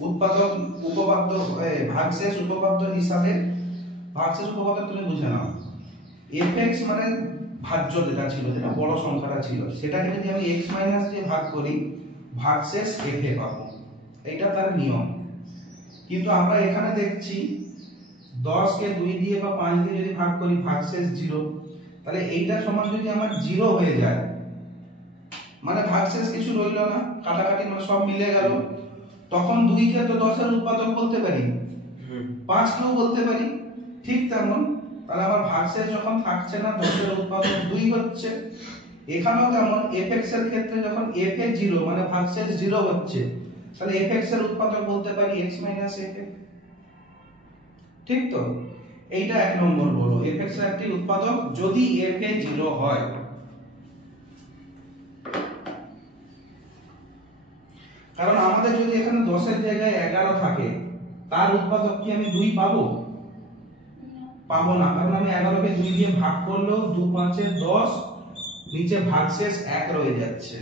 উৎপাদক উপপাদ্য ভাগশেষ উপপাদ্য হিসাবে। ভাগশেষ উপপাদ্য তুমি বুঝে নাও, fx মানে ভাজ্য যেটা ছিল, যেটা বড় সংখ্যাটা ছিল, সেটাকে যদি আমি x মাইনাস দিয়ে ভাগ করি ভাগশেষ f এ পাবো, এটা তার নিয়ম। কিন্তু আমরা এখানে দেখছি 10 কে 2 দিয়ে বা 5 দিয়ে যদি ভাগ করি ভাগশেষ 0, তাহলে এইটা সমান যদি আমার 0 হয়ে যায় মানে ভাগশেষ কিছু রইল না, কাটাকাটি মানে সব মিলে গেল, তখন 2 কে তো 10 এর উৎপাদক বলতে পারি, 5 কেও বলতে পারি। ঠিক তেমন তাহলে আমার ভাগশেষ যখন থাকছে না 10 এর উৎপাদক 2 হচ্ছে, এখানেও তেমন fx এর ক্ষেত্রে যখন f এ 0 মানে ভাগশেষ 0 হচ্ছে, তাহলে fx এর উৎপাদক বলতে পারি x f। ঠিক তো, এইটা এক নম্বর বলো, fx এর একটি উৎপাদক যদি f এ 0 হয়। কারণ আমাদের যদি এখানে 10 এর জায়গায় 11 থাকে, তার উৎপাদক কি আমি 2 পাবো? পাবো না, কারণ আমি 11 কে 2 দিয়ে ভাগ করলেও 2 5 এ 10, নিচে ভাগশেষ 1 রয়ে যাচ্ছে।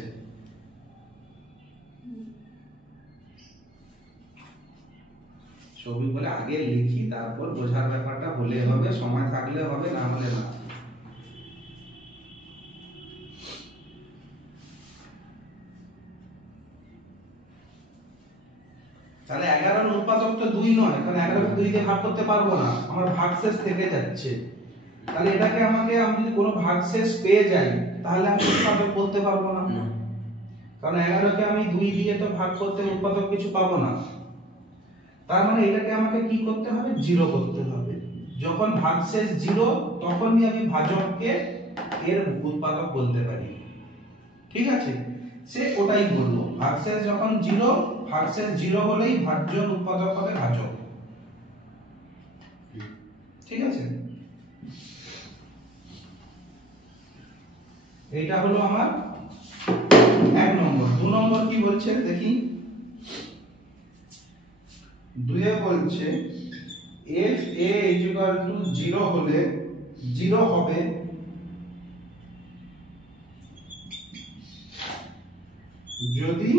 ছবি বলে আগে লিখি, তারপর বোঝার ব্যাপারটা হলে হবে, সময় থাকলে হবে, না হলে না। তাহলে 11 এর উৎপাদক তো 2 নয়, কারণ 11 কে 2 দিয়ে ভাগ করতে পারবো না, আমার ভাগশেষ থেকে যাচ্ছে। তাহলে এটাকে আমি যদি কোনো ভাগশেষ পেয়ে যাই তাহলে আমি উৎপাদক বলতে পারবো না, কারণ 11 কে আমি 2 দিয়ে তো ভাগ করতে উৎপাদক কিছু পাবো না। তার মানে এটাকে আমাকে কি করতে হবে? 0 করতে হবে। যখন ভাগশেষ 0 তখনই আমি ভাজককে এর উৎপাদক বলতে পারি। ঠিক আছে, সে ওটাই বলবো, ভাগশেষ যখন 0, ভাগশেষ 0 হলেই ভাজ্যর উৎপাদক হবে ভাজক। ঠিক আছে, এইটা হলো আমার 1 নম্বর। 2 নম্বর কি বলছে দেখি। 2 এ বলছে f a = 0 হলে 0 হবে যদি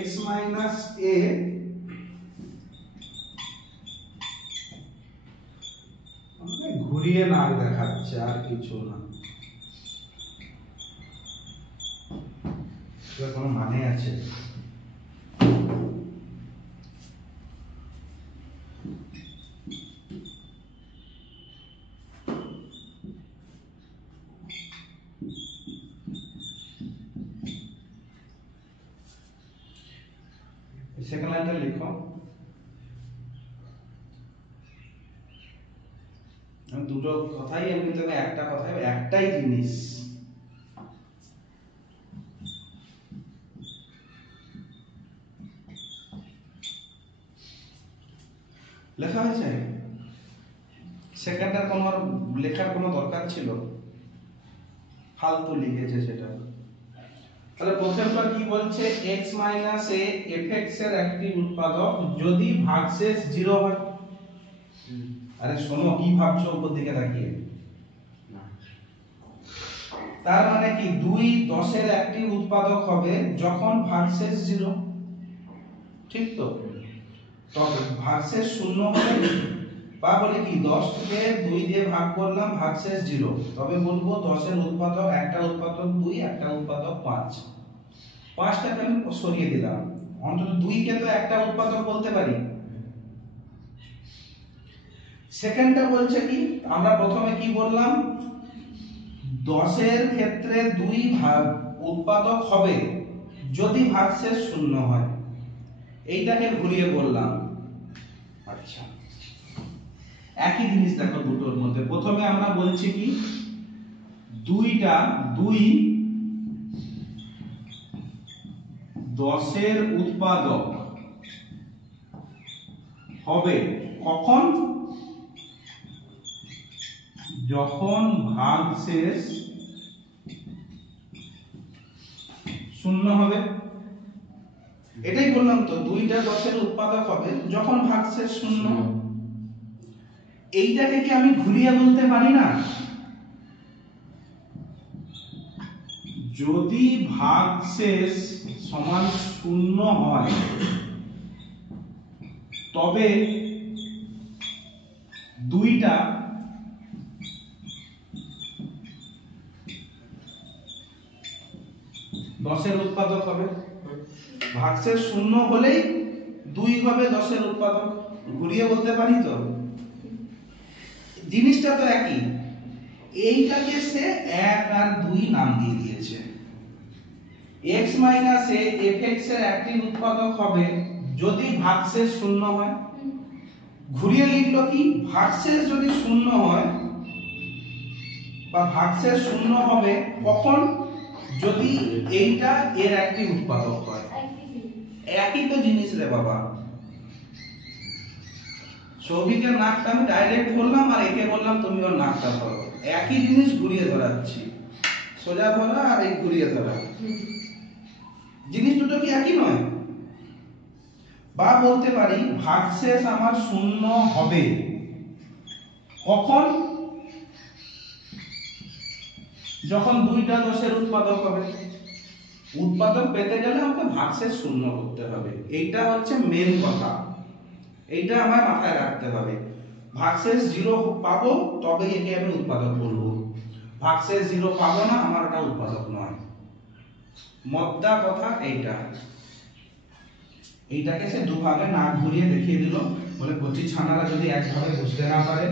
x a মানে ঘুরিয়ে নাক দেখাচ্ছে, আর কিছু না, এর কোনো মানে আছে? সেকেন্ড লাইনটা লিখো। আমি দুটো কথাই আমি তোকে একটা কথাই, একটাই জিনিস। লেখা হয়েছে, সেকেন্ডটার কোনো লেখার কোনো দরকার ছিল? ফালতু লিখেছে সেটা। তাহলে প্রথমটা কি বলছে? x a fx এর একটি উৎপাদক যদি ভাগশেষ 0 হয়। আরে শোনো, কি ভাবছো উপর দিকে তাকিয়ে? তার মানে কি 2 10 এর একটি উৎপাদক হবে যখন ভাগশেষ 0। ঠিক তো, তবে ভাগশেষ 0 হলে বা বলে কি 10 কে 2 দিয়ে ভাগ করলাম ভাগশেষ 0, তবে বলবো 10 এর উৎপাদক, একটা উৎপাদক 2, একটা উৎপাদক 5। 5টাকে আমি সরিয়ে দিলাম, অন্তত 2 কে তো একটা উৎপাদক বলতে পারি। সেকেন্ডটা বলছে কি, আমরা প্রথমে কি বললাম? 10 এর ক্ষেত্রে 2 ভাগ উৎপাদক হবে যদি ভাগশেষ 0 হয়, এইটাকে ঘুরিয়ে বললাম। আচ্ছা, একই জিনিস দেখো দুটোর মধ্যে। প্রথমে আমরা বলছি কি 2 10 এর উৎপাদক হবে কখন? যখন ভাগশেষ 0 হবে। এটাই বললাম তো, 2টা 10 এর উৎপাদক হবে যখন ভাগশেষ 0। এইটাকে কি আমি ঘুরিয়ে বলতে পারি না? যদি ভাগশেষ সমান 0 হয় তবে দুইটা দশের উৎপাদক হবে। ভাগশেষ 0 হলেই 2 হবে 10-এর উৎপাদক। ঘুরিয়ে বলতে পারি তো? জিনিসটা তো একই। এইটাকে সে 1 আর 2 নাম দিয়ে দিয়েছে। x - a fx এর একটির উৎপাদক হবে যদি ভাগশেষ 0 হয়। ঘুরিয়ে লিখলো কি, ভাগশেষ যদি 0 হয় বা ভাগশেষ 0 হবে কখন, যদি এইটা এর একটি উৎপাদক হয়। একই তো জিনিস রে বাবা। সৌভিকের নাকটা আমি ডাইরেক্ট বললাম আর একে বললাম তুমি ওর নাকটা ধরো। একই জিনিস ঘুরিয়ে ধরাচ্ছি, সোজা ধরা আর এই ঘুরিয়ে ধরা। জিনিস দুটো কি একই নয়? বা বলতে পারি ভাগশেষ আমার 0 হবে কখন, যখন দুইটা 10-এর উৎপাদক হবে। উৎপাদক পেতে গেলে আমাকে ভাগশেষ 0 করতে হবে। এইটা হচ্ছে মেন কথা, এইটা আমার মাথায় রাখতে হবে। ভাগশেষ 0 পাবো তবে একে আমি উৎপাদক বলবো। ভাগশেষ 0 পাবো না, আমার ওটা উৎপাদক নয়। মদ্দা কথা এইটা। এইটাকে সে দুভাগে নাক ঘুরিয়ে দেখিয়ে দিল, বলে কচি ছানারা যদি একভাবে বুঝতে না পারে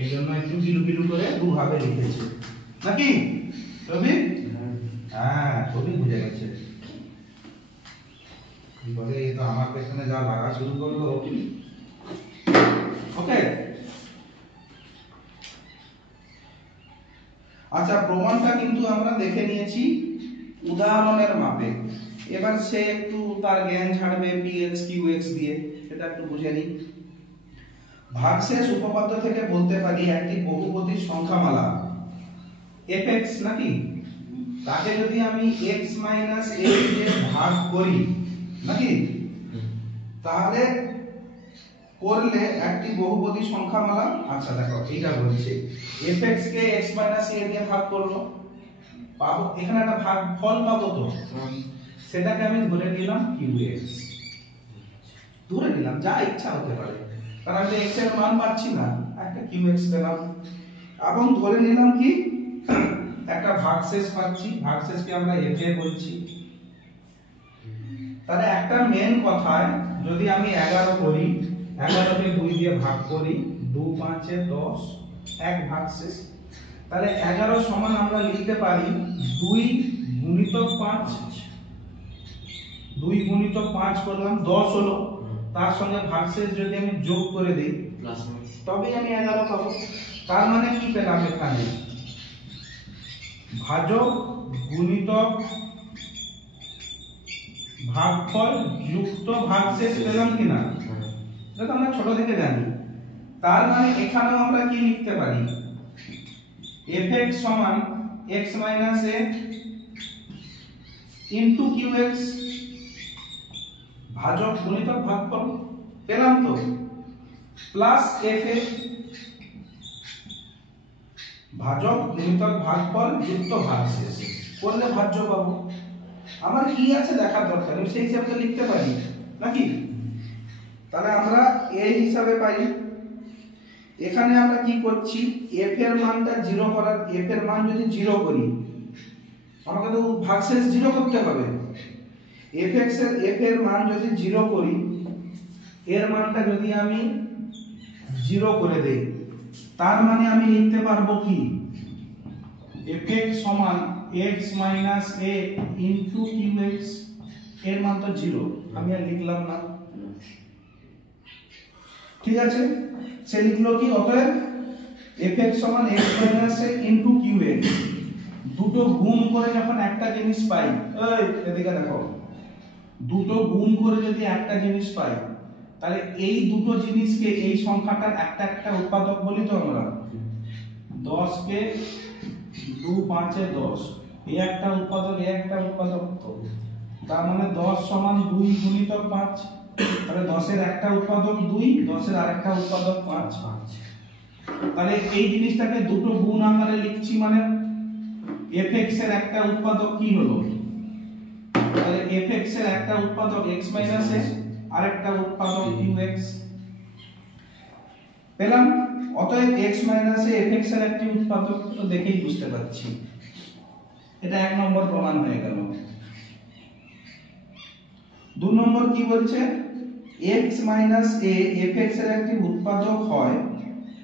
এই জন্য একটু গিলু গিলু করে দুভাবে লিখেছে, নাকি রবি? হ্যাঁ, রবি বুঝে গেছে। বলে এই তো আমার পেছনে যা লাগা শুরু করলো। ওকে, আচ্ছা প্রমাণটা কিন্তু আমরা দেখে নিয়েছি উদাহরণের মাপে। এবার সে একটু তার জ্ঞান ছাড়বে px qx দিয়ে, সেটা একটু বুঝে নিই। ভাগশেষ উপপাদ্য থেকে বলতে পারি একটি বহুপদীর সংখ্যামালা fx নাকি, তাকে যদি আমি x - a দিয়ে ভাগ করি নাকি, তাহলে করলে একটি বহুপদী সংখ্যামালা। আচ্ছা দেখো এইটা বলছে fx কে x - a দিয়ে ভাগ করলো, পাবো এখানে একটা ভাগফল পাবো তো, সেটাকে আমি ধরে নিলাম qx। ধরে নিলাম, যা ইচ্ছা হতে পারে, কারণ আমি x এর মান পাচ্ছি না, একটা qx পেলাম। এবং ধরে নিলাম কি একটা ভাগশেষ পাচ্ছি, ভাগশেষকে আমরা fa বলছি। তাহলে একটা মেন কথায় যদি আমি 11 করি, 11 কে 2 দিয়ে ভাগ করি, 2 × 5 = 10, এক ভাগশেষ। তাহলে 11 সমান আমরা লিখতে পারি 2 × 5। 2 × 5 করলাম 10 হলো, তার সঙ্গে ভাগশেষ যদি আমি যোগ করে দেই তবে আমি 11 পাবো। তার মানে কি পেলাম এখানে, ভাজক গুণিতক ভাগফল যুক্ত ভাগশেষ পেলাম কিনা, এটা তো আমরা ছোট থেকে জানি। তার মানে এখানেও আমরা কি লিখতে পারি, fx সমান x - a ইনটু qx, ভাজক গুণিতক ভাগফল পেলাম তো, প্লাস fa, ভাজক গুণিতক ভাগফল যুক্ত ভাগশেষ করলে ভাজ্য পাবো। আমার কি আছে দেখার দরকার, আমি সেই হিসাবে লিখতে পারি নাকি। তাহলে আমরা এই হিসাবে পাই। এখানে আমরা কি করছি, f এর মানটা 0 করার, f এর মান যদি 0 করি আমাকে তো ভাগশেষ 0 করতে হবে। f এর মান যদি 0 করি, এর মানটা যদি আমি 0 করে দেই, তার মানে আমি লিখতে পারবো কি, fx সমান x - a ইনটু qx। এর মান তো 0, আমি আর লিখলাম না, ঠিক আছে। সে লিখলো কি, অতএব fx সমান x - a ইনটু qx। দুটো গুণ করে যখন একটা জিনিস পাই, এই এদিকে দেখো, দুটো গুণ করে যদি একটা জিনিস পাই, তাহলে এই দুটো জিনিসকে, এই সংখ্যাটার একটা একটা উৎপাদক বলি তো আমরা। 10 কে 2 × 5 = 10, এই একটা উৎপাদক, এই একটা উৎপাদক তো। তার মানে 10 সমান 2 × 5, তাহলে 10 এর একটা উৎপাদক 2, 10 এর আরেকটা উৎপাদক 5। তাহলে এই জিনিসটাকে দুটো গুণ আকারে লিখছি, মানে fx এর একটা উৎপাদক কি হলো, তাহলে fx এর একটা উৎপাদক x a আর একটা উৎপাদক qx পেলাম। অতএব x a fx এর একটি উৎপাদক, তো দেখেই বুঝতে পারছি এটা এক নম্বর প্রমাণ হয়ে গেল। দুই নম্বর কি বলছে, x a fx এর একটি উৎপাদক হয়,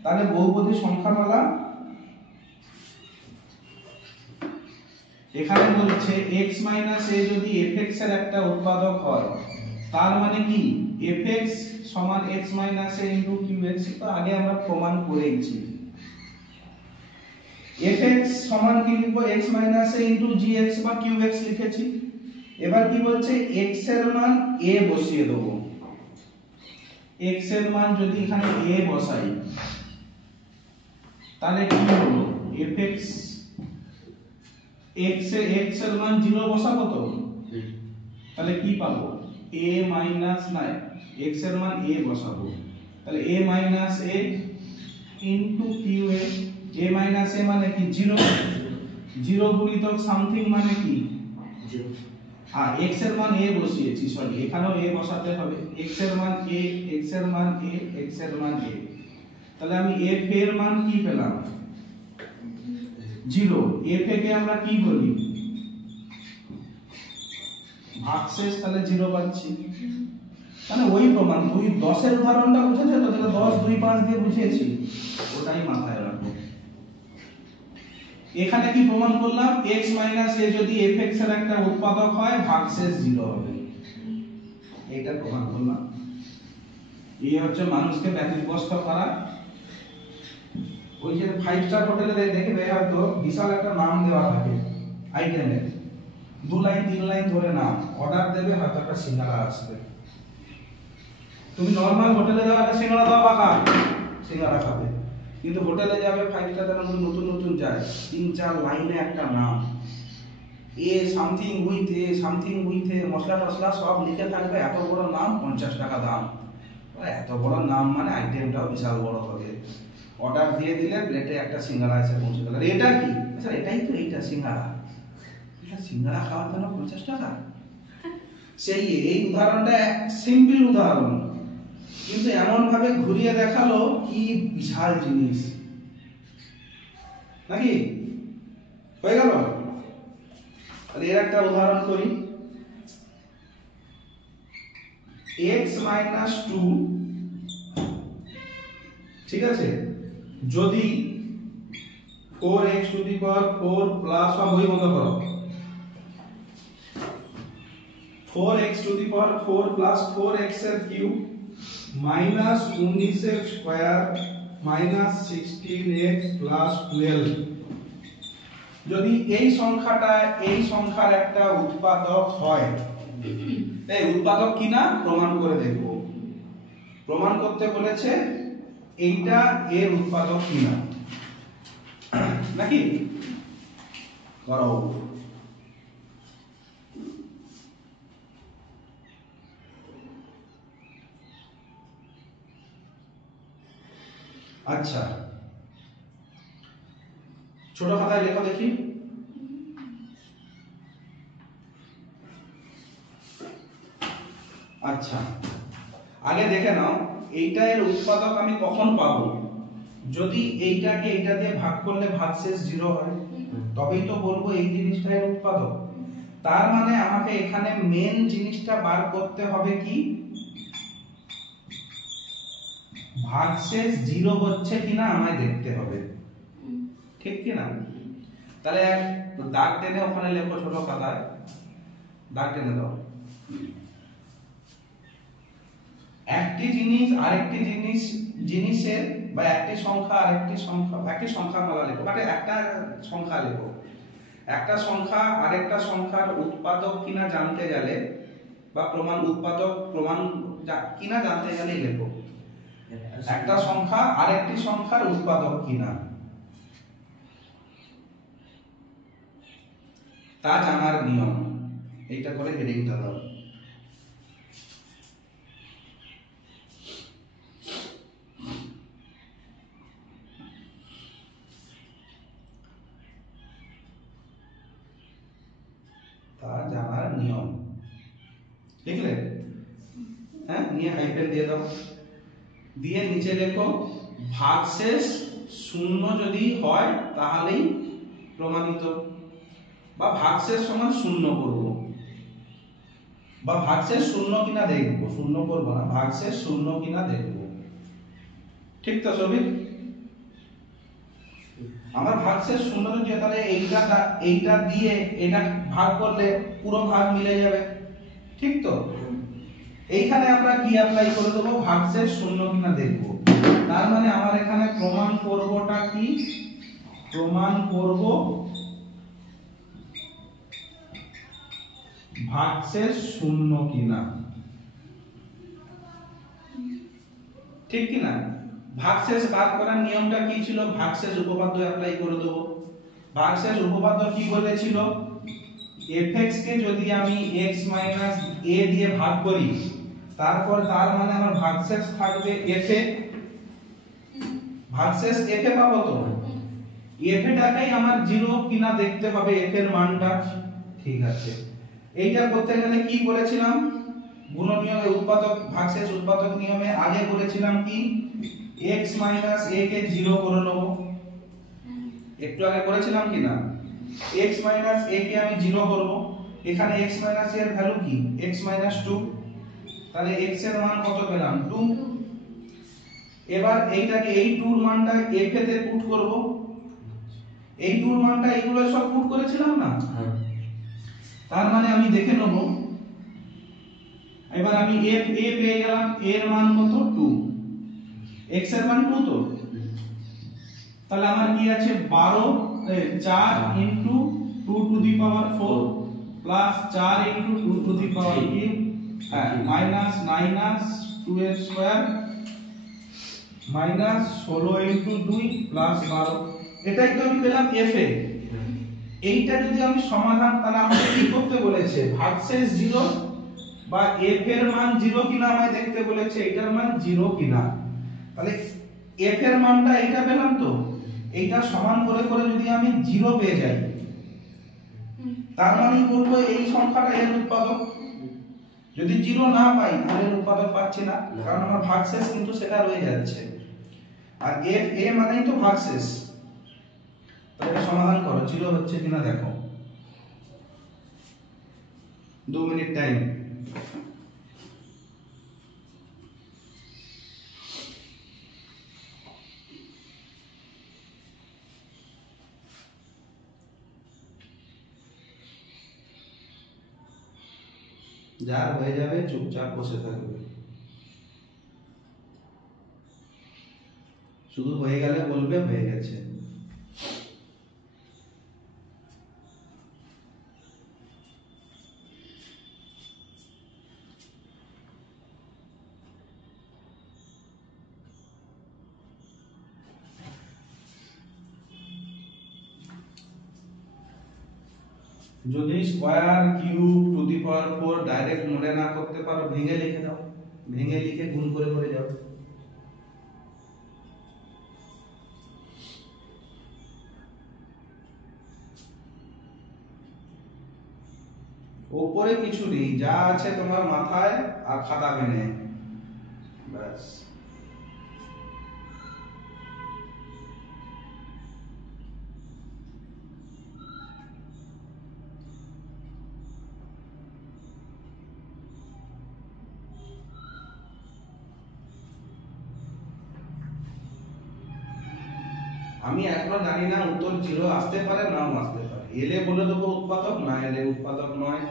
তাহলে বহুপদী সংখ্যামালা, এখানে বলছে x a যদি fx এর একটা উৎপাদক হয়, তার মানে কি fx সমান x a ইনটু qx, তো আগে আমরা প্রমাণ করেছি। fx সমান কি লিখবো, x a ইনটু gx বা qx লিখেছি। এবার কি বলছে, x এর মান a বসিয়ে দেব। x এর মান যদি এখানে a বসাই, তাহলে কি হলো, fx x এর মান 0 বসাবো, তো তাহলে কি পাবো, a মাইনাস নাই, x এর মান a বসাবো, তাহলে a minus a into qa, a minus a মানে কি 0, 0 গুণিতক সামথিং মানে কি 0, আর x এর মান a বসিয়েছি, সরি এখানেও a বসাতে হবে, x এর মান a, x এর মান a, x এর মান a, তাহলে আমি f এর মান কি পেলাম 0, f কে আমরা কি বলি ভাগশেষ, তাহলে 0 পাচ্ছি। মানে ওই প্রমাণ, 10 এর উদাহরণটা বুঝেছো তো, তাহলে 10 2 5 দিয়ে বুঝিয়েছি, ওটাই মাথায় রাখো। এখানে কি প্রমাণ করলাম, x a যদি fx এর একটা উৎপাদক হয়, ভাগশেষ 0 হবে, এটা প্রমাণ করলাম। এই হচ্ছে মানুষকে ব্যতিব্যস্ত করা। ওই যে 5 স্টার হোটেলে দেখবে হয়তো বিশাল একটা নাম দেওয়া থাকে আইটেমের, 2 লাইন 3 লাইন ধরে নাম, অর্ডার দেবে, হয়তো একটা সিঙ্গাড়া আসবে। তুমি নরমাল হোটেলে যাও, একটা সিঙ্গাড়া দাও বাবা, সিঙ্গাড়া খাবে। কিন্তু হোটেলে যাবে 5 স্টার নতুন নতুন যায়, 3-4 লাইনে একটা নাম, এ সামথিং উইথ এ মশলা টসলা সব লিখে থাকবে, এত বড় নাম, 50 টাকা দাম। এত বড় নাম মানে আইটেমটাও বিশাল বড় হবে। অর্ডার দিয়ে দিলে প্লেটে একটা সিঙ্গাড়া এসে পৌঁছে গেল, এটা কি স্যার, এটাই তো, এইটা সিঙ্গাড়া, এটা সিঙ্গাড়া খাওয়ার জন্য 50 টাকা। সেই এই উদাহরণটা সিম্পল উদাহরণ, কিন্তু এমন ভাবে ঘুরিয়ে দেখালো কি বিশাল জিনিস, নাকি হয়ে গেল। তাহলে এর একটা উদাহরণ করি, x 2, ঠিক আছে, যদি 4x to the power 4 plus, বা বই বন্ধ করো, 4x to the power 4 plus 4x এর cube minus 19x square minus 16x plus 12, যদি এই সংখ্যাটা এই সংখ্যার একটা উৎপাদক হয়, এই উৎপাদক কিনা প্রমাণ করে দেখব। প্রমাণ করতে বলেছে এইটা এর উৎপাদক কিনা, নাকি করো। আচ্ছা, ছোট খাতায় লেখো দেখি। আচ্ছা, আগে দেখে নাও এইটা এর উৎপাদক আমি কখন পাবো, যদি এইটাকে এইটা দিয়ে ভাগ করলে ভাগশেষ 0 হয়, তবেই তো বলবো এই জিনিসটা এর উৎপাদক। তার মানে আমাকে এখানে মেন জিনিসটা বার করতে হবে কি, ভাগশেষ 0 হচ্ছে কিনা আমায় দেখতে হবে, ঠিক কি না। তাহলে দাগ টেনে ওখানে লেখো, ছোট খাতায় দাগ টেনে দাও। একটি জিনিস আরেকটি জিনিসের, বা একটি সংখ্যা আরেকটি সংখ্যা, একটি সংখ্যা মালা লেখো, মানে একটা সংখ্যা লেখো, একটা সংখ্যা আরেকটা সংখ্যার উৎপাদক কিনা জানতে গেলে, বা উৎপাদক প্রমাণ কিনা জানতে গেলে লেখো একটা সংখ্যা আরেকটি সংখ্যার উৎপাদক কিনা, তা জানার নিয়ম। এইটা করে হেডিংটা দাও। তা জানার নিয়ম। লিখলে? হ্যাঁ, নিয়ে হাইফেন দিয়ে দাও, দিয়ে নিচে লেখো ভাগশেষ শূন্য যদি হয় তাহলেই প্রমাণিত, বা ভাগশেষ সমান শূন্য করব, বা ভাগশেষ শূন্য কিনা দেখবো, শূন্য করব না, ভাগশেষ শূন্য কিনা দেখবো। ঠিক তো সবই? আমার ভাগশেষ শূন্য যদি হয় তাহলে এইটা দিয়ে এটা ভাগ করলে পুরো ভাগ মিলে যাবে। ঠিক তো? এইখানে আমরা কি অ্যাপ্লাই করে দেবো, ভাগশেষ শূন্য কিনা দেখব। তার মানে আমার এখানে প্রমাণ করবটা কি, প্রমাণ করব ভাগশেষ শূন্য কিনা। ঠিক কিনা? ভাগশেষ বার করার নিয়মটা কি ছিল, ভাগশেষ উপপাদ্য অ্যাপ্লাই করে দেব। ভাগশেষ উপপাদ্য কি বলেছিল, fx কে যদি আমি x - a দিয়ে ভাগ করি, তারপর তার মানে আমার ভাগশেষ থাকবে f এ, ভাগশেষ f এ পাবো তো, f টাকেই আমার 0 কিনা দেখতে হবে, f এর মানটা। ঠিক আছে, এইটা করতে গেলে কি বলেছিলাম, গুণ নিয়মে উৎপাদক ভাগশেষ উৎপাদক নিয়মে আগে বলেছিলাম কি, x - a কে 0 করে নেব। একটু আগে করেছিলাম কি না, x - a কে আমি 0 করব। এখানে x - a এর ভ্যালু কি, x - 2, তাহলে x এর মান কত পেলাম, 2। এবার এইটাকে এই 2 এর মানটা f এ তে পুট করব, এই 2 এর মানটা এগুলো সব পুট করেছিলাম না, তার মানে আমি দেখে নেব। এবার আমি f a পেয়ে গেলাম, a এর মান কত, 2, x এর মান 2 তো, তাহলে আমার কি আছে, 4 into 2 to the power 4 plus 4 into 2 to the power 3 minus 2 এর স্কয়ার minus 16 into 2 plus 12, এটাই তো আমি পেলাম f এ। এইটা যদি আমি সমাধান, তাহলে আমাকে কি করতে বলেছে, ভাগশেষ 0 বা f এর মান 0 কিনা আমায় দেখতে বলেছে, এটার মান 0 কিনা। তাহলে f এর মানটা এটা পেলাম তো, এইটা সমান করে করে যদি আমি 0 পেয়ে যাই, তার মানে বলবো এই সংখ্যাটা এর উৎপাদক। যদি 0 না পাই তাহলে এর উৎপাদক পাচ্ছি না, কারণ আমার ভাগশেষ কিন্তু সেটা রয়ে যাচ্ছে, আর f a মানেই তো ভাগশেষ। তাহলে সমাধান করো, 0 হচ্ছে কিনা দেখো, 2 মিনিট টাইম। যার হয়ে যাবে চুপচাপ বসে থাকবে, শুধু হয়ে গেলে বলবে হয়ে গেছে। যদি square cube to the power 4 direct মনে না করতে পারো, ভেঙে লিখে দাও, ভেঙে লিখে গুণ করে করে যাও। উপরে কিছু নেই, যা আছে তোমার মাথায় আর খাতা পেনে, ব্যাস। আমি এখনো জানি না উত্তর 0 আসতে পারে নাও আসতে পারে, এলে বলে দেবো উৎপাদক, না এলে উৎপাদক নয়।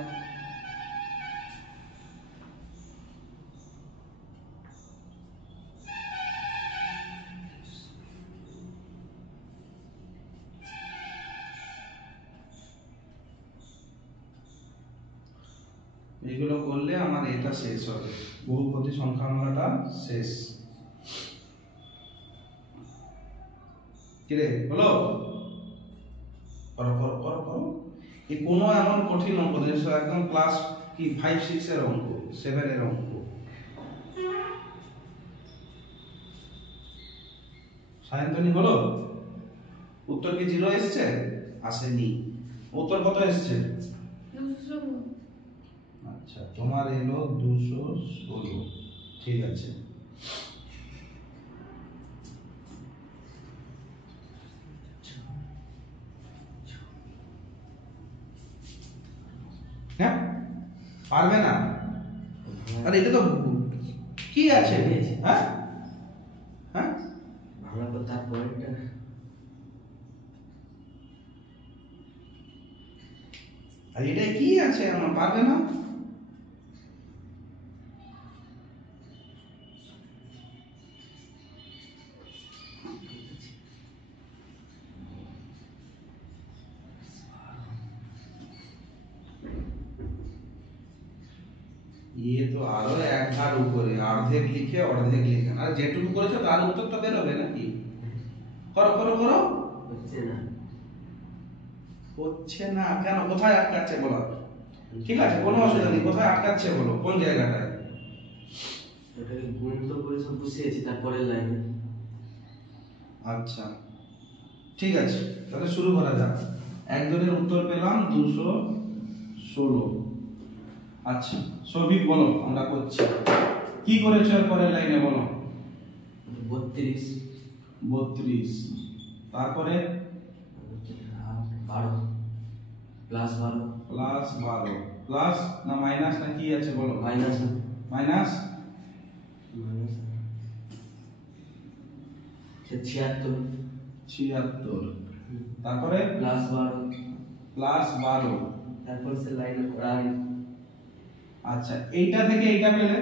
এগুলো করলে আমার এটা শেষ হবে, বহুপদী সংখ্যামালাটা শেষ। কিরে বলো, করো করো করো করো। এই কোনো এমন কঠিন অঙ্ক নেই, একদম ক্লাস কি 5 6 এর অঙ্ক, 7 এর অঙ্ক। সায়ন্তনী হলো, উত্তর কি 0 এসেছে, আসেনি, উত্তর কত এসেছে, 216 আচ্ছা, তোমার এলো 216। ঠিক আছে, হ্যাঁ পারবে না? আরে এটা তো কি আছে? হ্যাঁ হ্যাঁ, ভাঙা তো তার পয়েন্টটা আর এটা কি আছে? আমার পারবে না? ये तो আরো এক ধার উপরে, অর্ধেক লিখে অর্ধেক লিখে, আর যেটুকু করেছো তার উত্তর তো বেরোবে নাকি? করো করো করো। হচ্ছে না। হচ্ছে না কেন? কোথায় আটকাচ্ছে বলো? ঠিক আছে, কোনো অসুবিধা নেই, কোথায় আটকাচ্ছে বলো, কোন জায়গাটায়? ওটাকে গুণ তো করে সব বসিয়েছি তারপরের লাইনে। আচ্ছা ঠিক আছে, তাহলে শুরু করা যাক। একজনের উত্তর পেলাম 216। আচ্ছা সৌভিক বলো, আমরা করছি। কি করেছো এর পরের লাইনে বলো? 32 32, তারপরে 12 প্লাস 12 প্লাস 12, প্লাস না মাইনাস না কি আছে বলো? মাইনাস মাইনাস 76, তারপরে প্লাস 12 প্লাস 12, তারপর সে লাইন করা। আচ্ছা এইটা থেকে এইটা পেলে,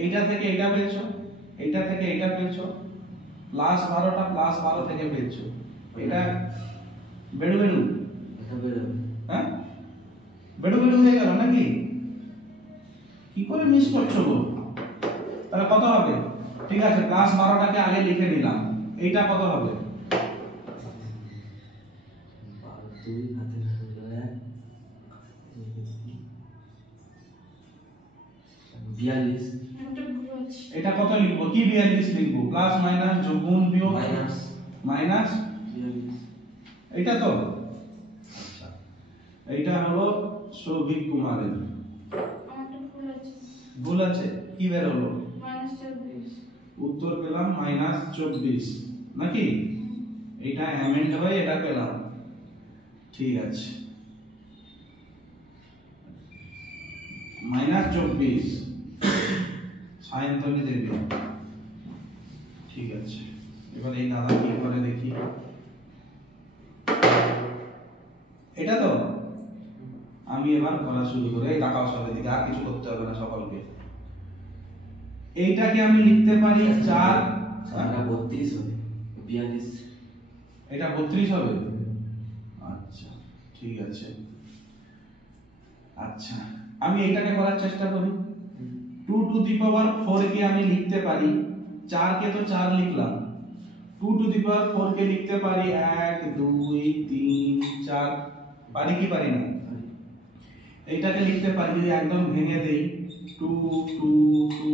এইটা থেকে এইটা পেয়েছো, এইটা থেকে এইটা পেয়েছো, প্লাস 12টা প্লাস 12 থেকে পেয়েছো, এটা বেড়ু বেড়ু, এটা বেরোবে। হ্যাঁ বেড়ু বেড়ু হয়ে গেল নাকি? কি করে মিস করছো গো? তাহলে কত হবে? ঠিক আছে, প্লাস 12টাকে আগে লিখে নিলাম, এইটা কত হবে? 2 হাতে ধরে 42 একটা ভুল আছে। এটা কত লিখবো? কি 42 লিখবো? প্লাস মাইনাস যোগ গুণ বিয়োগ মাইনাস মাইনাস 42 এইটা তো। আচ্ছা এইটা হলো সৌভিক কুমারের। আমারটা ভুল আছে। ভুল আছে, কি বের হলো? -24 উত্তর পেলাম -24 নাকি? এটা অ্যামেন্ড হয়ে এটা পেলাম। ঠিক আছে, -24 সায়ন্তনী দেবী। ঠিক আছে, এবার এই দাদা কি করে দেখি। এটা তো আমি এবার করা শুরু করি। এই তাকাও সবের দিকে, আর কিছু করতে হবে না সকলকে। এইটাকে আমি লিখতে পারি 4, এটা 32 হবে 42 এটা 32 হবে। আচ্ছা ঠিক আছে, আচ্ছা আমি এটাকে করার চেষ্টা করি। 2 টু দি পাওয়ার 4 কে আমি লিখতে পারি, 4 কে তো 4 লিখলাম, 2 টু দি পাওয়ার 4 কে লিখতে পারি 1 2 3 4, পারি কি পারি না? এইটাকে লিখতে পারি, যদি একদম ভেঙে দেই 2 2 2,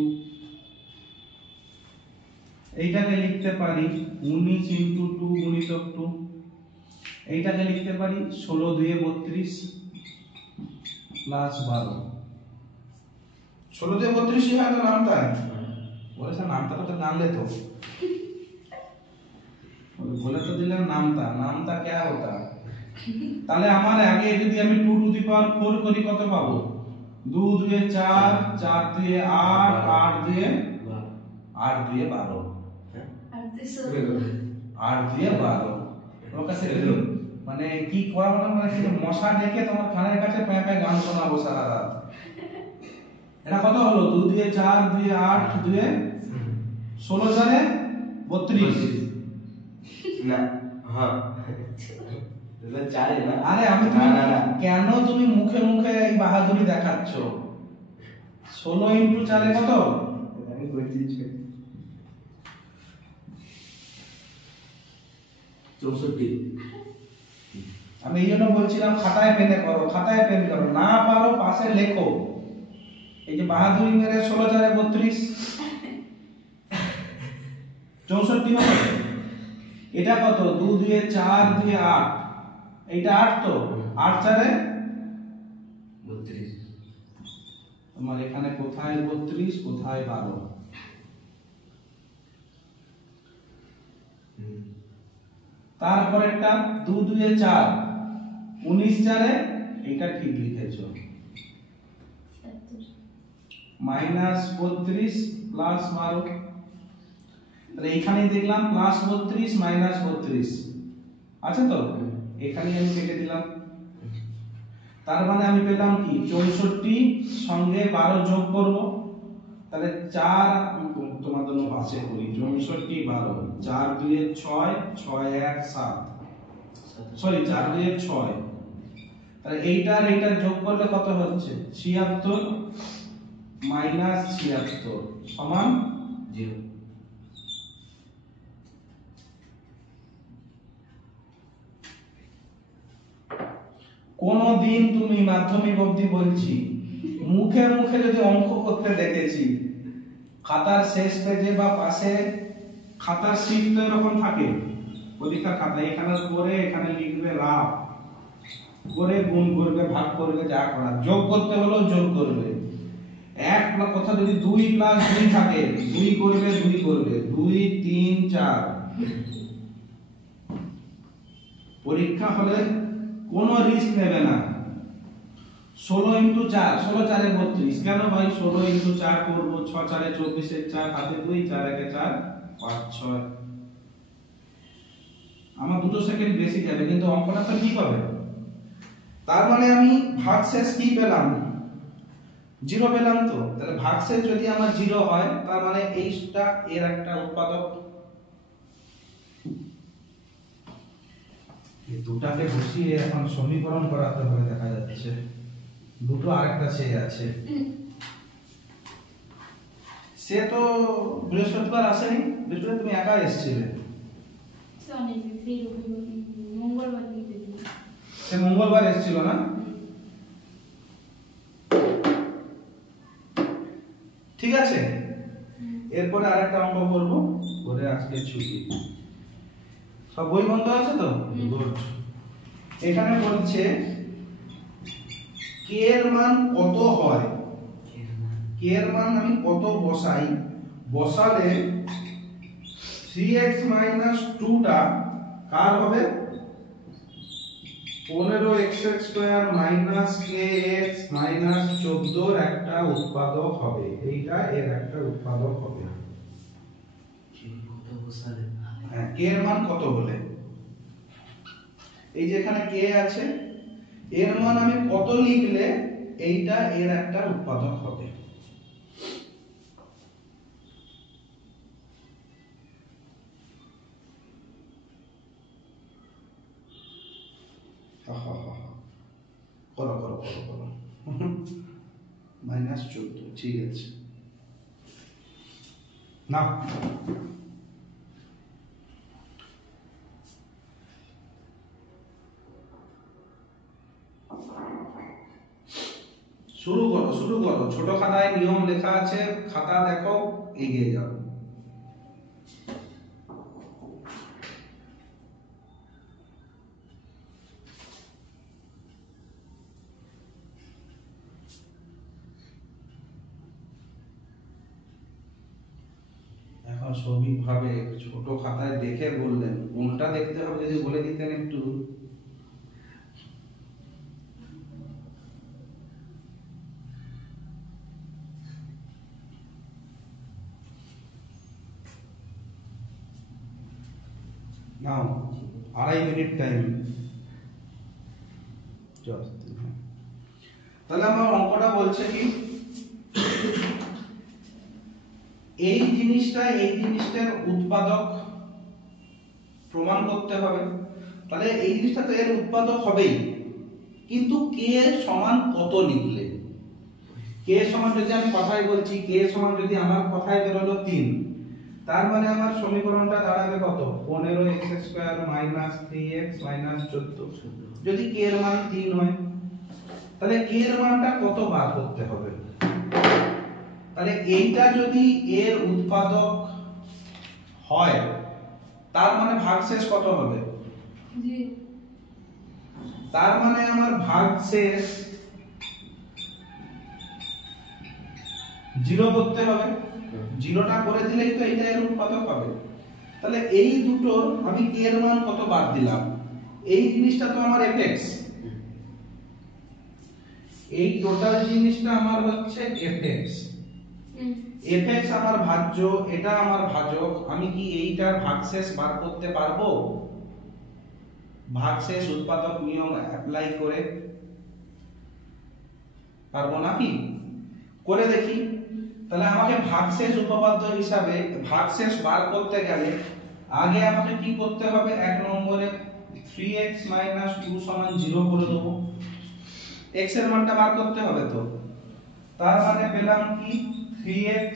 এইটাকে লিখতে পারি 19 ইনটু 2 গুণিতক 2, এইটাকে লিখতে পারি 16 2 32 প্লাস 12, 16 2 32 ही है तो नामता है। बोले सर नामता तो जान ले तो बोले तो दिला नामता, नामता क्या होता है? তাহলে আমার আগে যদি আমি 2 টু দি পাওয়ার 4 করি কত পাবো? 2 2 4, 4 2 8, 8 2 8 2 12, আর 8 2 12 ওর কাছে মানে কি করাবো না, মানে মশা ডেকে তোমার কানের কাছে প্যাঁ প্যাঁ গান শোনাবো সারা রাত। এটা কত হলো? 2 2 4 2 8 2 16 জানে 32 না। হ্যাঁ এটা 4 না। আরে আমি না না না কেন তুমি মুখে মুখে এই বাহাদুরি দেখাচ্ছ? 16 ইনটু 4 কত? আমি বলছি 64। আমি এই জন্য বলছিলাম খাতায় পেনে করো, খাতায় পেন করো, না পারো পাশে লেখো। এই যে বাহাদুরি মেরে 16 4 32 64 হবে। এটা কত? 2 2 4 2 8, এইটা 8 তো, 8 4 32 তোমার এখানে কোথায় 32 কোথায় 12? তারপরেরটা 2 2 এ 4 19 4 এ এটা ঠিক লিখেছো -32 প্লাস 12 তাহলে এখানেই দেখলাম প্লাস 32 মাইনাস 32 আছে তো এখানেই আমি কেটে দিলাম তার মানে আমি পেলাম কি 64 সঙ্গে 12 যোগ করব তাহলে 4 তোমাদের জন্য পাশে করি 64 12 4 2 এ 6 6 1 7 সরি 4 2 এ 6 তাহলে এইটা আর এইটা যোগ করলে কত হচ্ছে 76 মাইনাস 76 সমান 0 কোনদিন তুমি মাধ্যমিক অবধি বলছি মুখে মুখে যদি অঙ্ক করতে দেখেছি খাতার শেষ পেজে বা পাশে খাতার শীট তো এরকম থাকে পরীক্ষা খাতা এখানে করে এখানে লিখবে রাফ করে গুণ করবে ভাগ করবে যা করার যোগ করতে হলো যোগ করবে এক প্লাস কথা যদি 2 প্লাস 2 থাকে 2 করবে 2 করবে 2 3 4 পরীক্ষা হলে কোনো রিস্ক নেবে না 16 ইনটু 4 16 4 এ 32 কেন ভাই 16 ইনটু 4 করব 6 4 এ 24 এর 4 হাতে 2 4 1 এ 4 5 6 আমার 2 সেকেন্ড বেশি যাবে কিন্তু অঙ্কটা তো ঠিক হবে তার মানে আমি ভাগশেষ কি পেলাম 0 পেলাম তো তাহলে ভাগশেষ যদি আমার 0 হয় তার মানে এইটা এর একটা উৎপাদক এই দুটাকে বসিয়ে এখন সমীকরণ করাতে হবে দেখা যাচ্ছে দুটো আরেকটা সে আছে সে তো বৃহস্পতিবার আসেনি বৃহস্পতিবার তুমি একা এসেছিলে মঙ্গলবার দিতে সে মঙ্গলবার এসেছিল না ঠিক আছে এরপরে আরেকটা অঙ্ক করব করে আজকে ছুটি সব বই বন্ধ আছে তো গুড এখানে বলছে কে এর মান কত হয় কে এর মান আমি কত বসাই বসালে 3x 2 টা কার হবে 15x² kx 14 এর একটা উৎপাদক হবে এইটা এর একটা উৎপাদক হবে কত বসালে হ্যাঁ কে এর মান কত বলে এই যে এখানে কে আছে এর মান আমি কত লিখলে এইটা এর একটা উৎপাদক হবে করো করো করো করো -14 ঠিক আছে না শুরু করো ছোট খাতায় নিয়ম লেখা আছে খাতা দেখো এগিয়ে যাও এখন সবিক ভাবে ছোট খাতায় দেখে বললেন কোনটা দেখতে হবে যদি বলে দিতেন একটু নাও 2.5 মিনিট টাইম তাহলে আমার অঙ্কটা বলছে কি এই জিনিসটার উৎপাদক প্রমাণ করতে হবে তাহলে এই জিনিসটা তো এর উৎপাদক হবেই কিন্তু কে সমান কত লিখলে কে সমান যদি আমি কথাই বলছি কে সমান যদি আমার কথাই বেরোলো 3 তার মানে আমার সমীকরণটা দাঁড়াবে কত 15x² -3x 14 যদি কে এর মান 3 হয় তাহলে কে এর মানটা কত বার করতে হবে তাহলে এইটা যদি এর উৎপাদক হয় তার মানে ভাগশেষ কত হবে তার মানে আমার ভাগশেষ জিরো করতে হবে, জিরোটা করে দিলেই তো এইটা এর উৎপাদক হবে। তাহলে এই দুটো আমি কে এর মান কত বাদ দিলাম, এই জিনিসটা তো আমার এফএক্স, এই টোটাল জিনিসটা আমার হচ্ছে এফএক্স। এফএক্স আমার ভাজ্য, এটা আমার ভাজক, আমি কি এইটার ভাগশেষ বার করতে পারবো ভাগশেষ উৎপাদক নিয়ম অ্যাপ্লাই করে? পারবো নাকি? করে দেখি। তাহলে আমাকে ভাগশেষ উপপাদ্য হিসাবে ভাগশেষ বার করতে গেলে আগে আমাকে কি করতে হবে, এক নম্বরে 3x 2 0 করে দেবো, x এর মানটা বার করতে হবে তো। তার মানে পেলাম কি 3x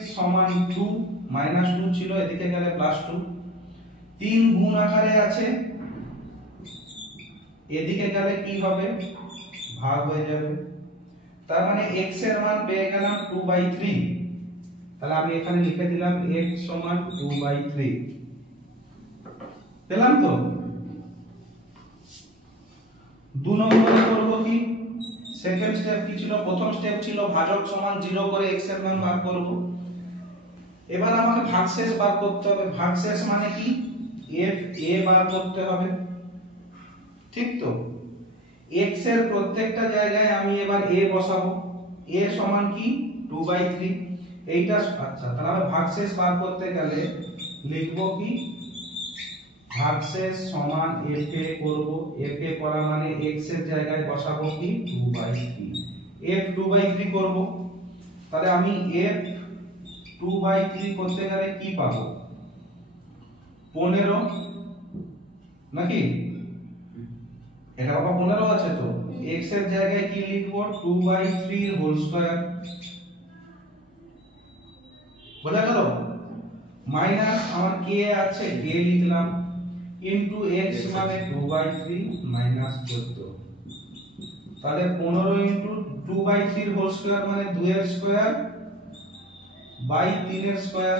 2 -2 ছিল, এদিকে গেলে +2, 3 গুণ আকারে আছে, এদিকে গেলে কি হবে, ভাগ হয়ে যাবে। তার মানে x এর মান পেয়ে গেলাম 2/3। তাহলে আমি এখানে লিখে দিলাম x 2/3, পেলাম তো। 2 নম্বরে করব কি, সেকেন্ড স্টেপ কি ছিল, প্রথম স্টেপ ছিল ভাজক সমান 0 করে x এর মান বার করব। এবার আমাকে ভাগশেষ বার করতে হবে, ভাগশেষ মানে কি f a বার করতে হবে, ঠিক তো। x এর প্রত্যেকটা জায়গায় আমি এবার a বসাবো, a সমান কি 2/3 এইটা। আচ্ছা, তাহলে আমি ভাগশেষ বার করতে গেলে লিখব কি ভাগশেষ সমান f a করব, f a করা মানে x এর জায়গায় বসাবো কি 2/3, f 2/3 করব। তাহলে আমি f 2/3 করতে গেলে কি পাবো, 15 নাকি, এটা বাবা 15 আছে তো, x এর জায়গায় কি লিখব 2/3 হোল স্কয়ার, বোঝা গেল। মাইনাস আমার k আছে, k লিখলাম, ইনটু x মানে 2/3 মাইনাস 14, তাহলে 15 ইনটু 2/3 হোল স্কয়ার মানে 2 এর স্কয়ার বাই 3 এর স্কয়ার,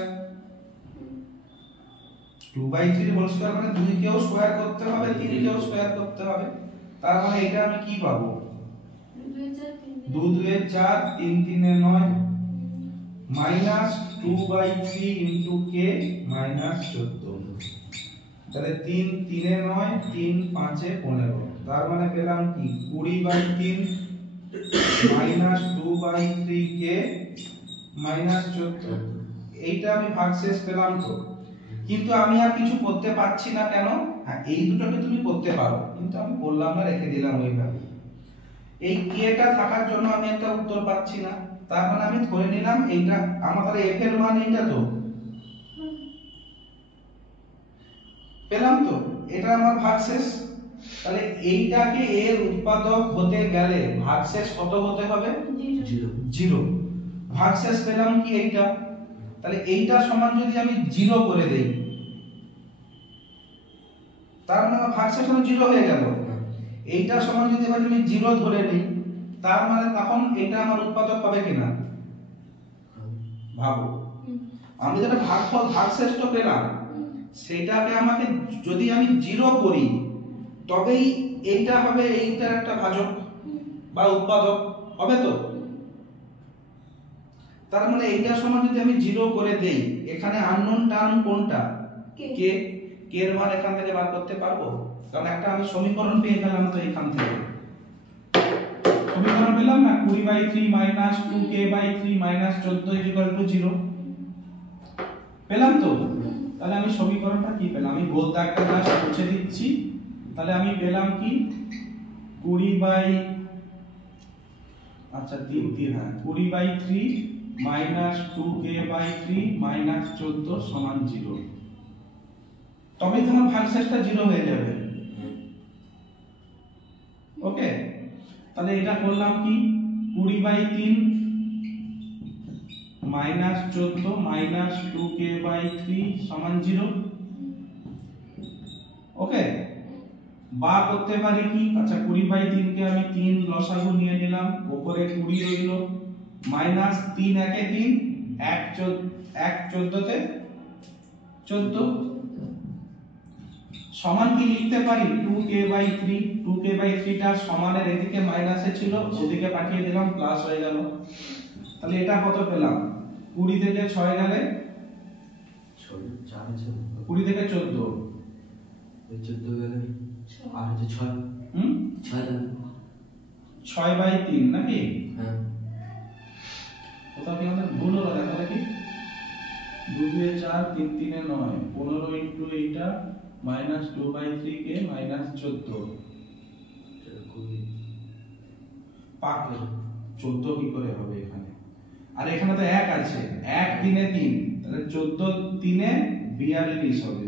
2/3 হোল স্কয়ার মানে 2 কেও স্কয়ার করতে হবে, 3 কেও স্কয়ার করতে হবে। তার মানে এটা আমি কি পাবো, 2 2 এ 4, 3 3 এ 9, মাইনাস 2/3 ইনটু k মাইনাস 14, তাহলে 3 3 এ 9, 3 5 এ 15, তার মানে পেলাম কি 20/3 মাইনাস 2/3 k মাইনাস 14। এইটা আমি ভাগশেষ পেলাম তো। কিন্তু আমি আর কিছু করতে পারছি না, কেন? হ্যাঁ, এই দুটোকে তুমি করতে পারো, কিন্তু আমি বললাম না, রেখে দিলাম ওইভাবে। এই কেটা থাকার জন্য আমি একটা উত্তর পাচ্ছি না, তার মানে আমি ধরে নিলাম এইটা আমাদের f এর মান এইটা তো, পেলাম তো, এটা আমার ভাগশেষ। তাহলে এইটাকে এর উৎপাদক হতে গেলে ভাগশেষ কত হতে হবে, 0। ভাগশেষ পেলাম কি এইটা, তাহলে এইটা সমান যদি আমি 0 করে দেই, তার মানে আমার ভাগশেষ হলো 0 হয়ে গেল। এইটা সমান যদি এবার আমি 0 ধরে নিই, তার মানে তখন এটা আমার উৎপাদক হবে কিনা, ভাবো। আমি যেটা ভাগফল ভাগশেষ তো পেলাম, সেটাকে আমাকে যদি আমি 0 করি তবেই এইটা হবে এইটার একটা ভাজক বা উৎপাদক হবে তো। তার মানে এইটার সমান যদি আমি 0 করে দেই, এখানে আননোন টার্ম কোনটা, k, k এর মান এখান থেকে বার করতে পারবো, কারণ একটা আমি সমীকরণ পেয়ে গেলাম তো এখান থেকে। সমীকরণ পেলাম না, 20/3 মাইনাস 2k/3 মাইনাস 14 0 পেলাম তো। তাহলে আমি সমীকরণটা কি পেলাম, আমি গোল দাগটা জাস্ট মুছে দিচ্ছি। তাহলে আমি পেলাম কি 20/3 মাইনাস 2k/3 মাইনাস 14 সমান 0। তবে তোমার ভাগশেষটা 0 হয়ে যাবে। ওকে, তাহলে এটা করলাম কি 20/3 মাইনাস 14 মাইনাস 2k/3 সমান 0। ওকে, বা করতে পারি কি, আচ্ছা 20/3 কে আমি 3 লসাগু নিয়ে নিলাম, উপরে 20 রইল, মাইনাস 3 একে 3, 1 14 তে 14 সমান কি লিখতে পারি 2k/3, 2k/3 টা সমানের এদিকে মাইনাসে ছিল, ওদিকে পাঠিয়ে দিলাম প্লাস হয়ে গেল। তাহলে এটা কত পেলাম 20 থেকে 6 গেলে 4 আছে 20 থেকে 14 14 গেলে আর হচ্ছে 6 6 দাও 6/3 নাকি? হ্যাঁ কোথাও কি আমাদের ভুল হলো দেখো দেখি 2 2 4 3 3 9 15 ইনটু এইটা -2/3 কে -14 পাক 14 কি করে হবে এখানে? আর এখানে তো 1 আছে 1 3 এ 3 তাহলে 14 3 এ 42 হবে।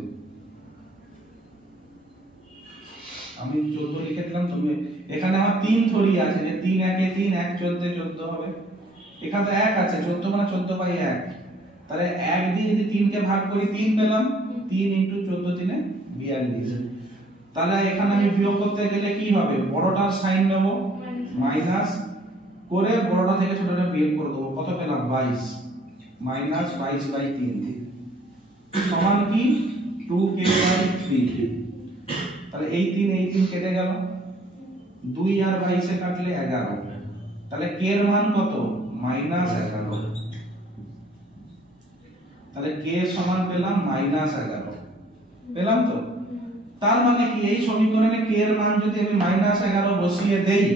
আমি 14 লিখে দিলাম, তুমি এখানে আমার 3 থরি আছে যে 3 1 এ 3 1 14 14 হবে। এখানে তো 1 আছে 14 মানে 14/1, তাহলে 1 দিয়ে যদি 3 কে ভাগ করি 3 পেলাম, 3 ইনটু 14 3 এ 42। তাহলে এখানে আমি বিয়োগ করতে গেলে কি হবে? বড়টার সাইন নেব মাইনাস করে বড়টা থেকে ছোটটা বিয়োগ করে দেবো। কত পেলাম? 22 -22/3 সমান কি 2k/3। তাহলে এই 3 কেটে গেল, 2 আর 22 এ কাটলে 11। তাহলে k এর মান কত? -11। তাহলে k সমান পেলাম -11 পেলাম তো। তার মানে কি এই সমীকরণে k এর মান যদি আমি -11 বসিয়ে দেই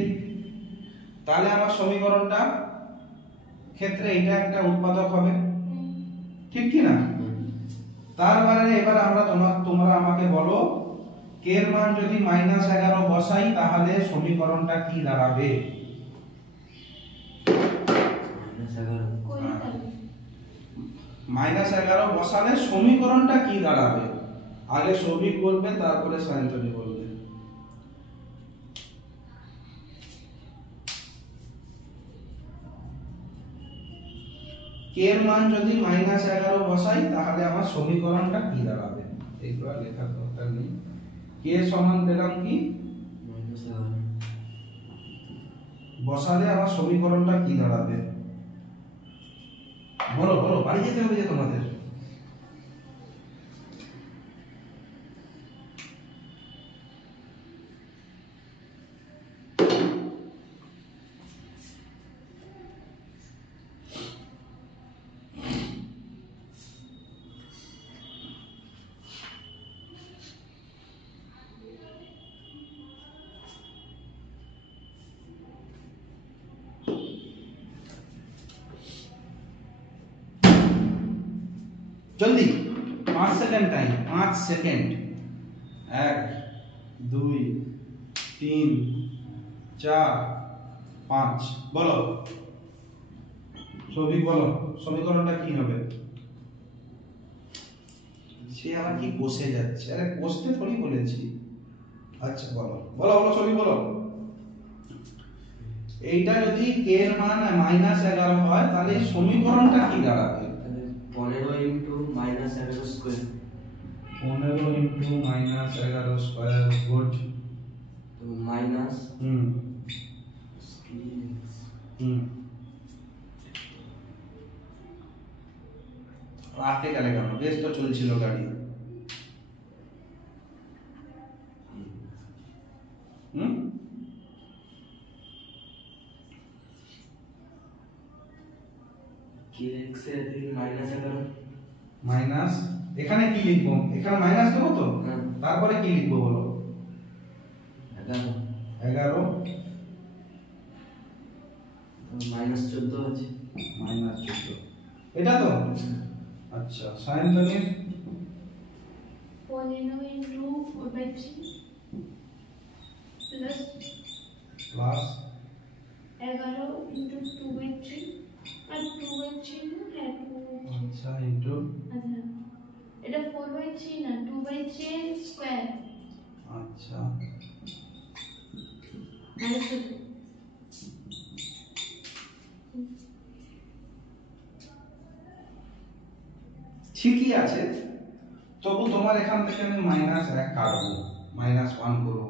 তাহলে আমার সমীকরণটা ক্ষেত্রে এটা একটা উৎপাদক হবে, ঠিক কি না? তার মানে এবার তোমরা আমাকে বলো k এর মান যদি -11 বসাই তাহলে সমীকরণটা কি দাঁড়াবে? -11 বসালে সমীকরণটা কি দাঁড়াবে? আগে সৌভিক বলবে তারপরে সায়ন্তনী বলবে। k এর মান যদি -11 বসাই তাহলে আমার সমীকরণটা কি দাঁড়াবে? এইগুলো লেখার দরকার নেই। k সমান পেলাম কি বসালে আমার সমীকরণটা কি দাঁড়াবে? বলো বলো, বাড়ি যেতে হবে যে তোমাদের। जल्दी 5 सेकंड टाइम, 5 सेकंड। 1 2 3 4 5 বলো সৌভিক বলো সমীকরণটা কি হবে? সে আবার কি বসে যাচ্ছে? আরে বসতে থোড়ি বলেছি। আচ্ছা বলো বলো বলো সৌভিক বলো। এইটা যদি k এর মান -11 হয় তাহলে সমীকরণটা কি দাঁড়াবে? 15 into -11 square 15 into -11 square good তো মাইনাস আটকে গেলে কেন? বেশ তো চলছিল গাড়ি। kx এর -11 মাইনাস এখানে কি লিখবো? এখানে মাইনাস দেবো তো, তারপরে কি লিখবো বলো? 11 -14 আছে -14 এটা তো। আচ্ছা Sayantani 15 into 4/3 plus plus 11 into 2/3 আর 2/3 না হ্যাঁ 2/3 আচ্ছা ইনটু আচ্ছা এটা 4/3 না 2/3 স্কয়ার আচ্ছা মাইনাস ঠিকই আছে, তবু তোমার এখান থেকে আমি -1 কাটবো, -1 করব।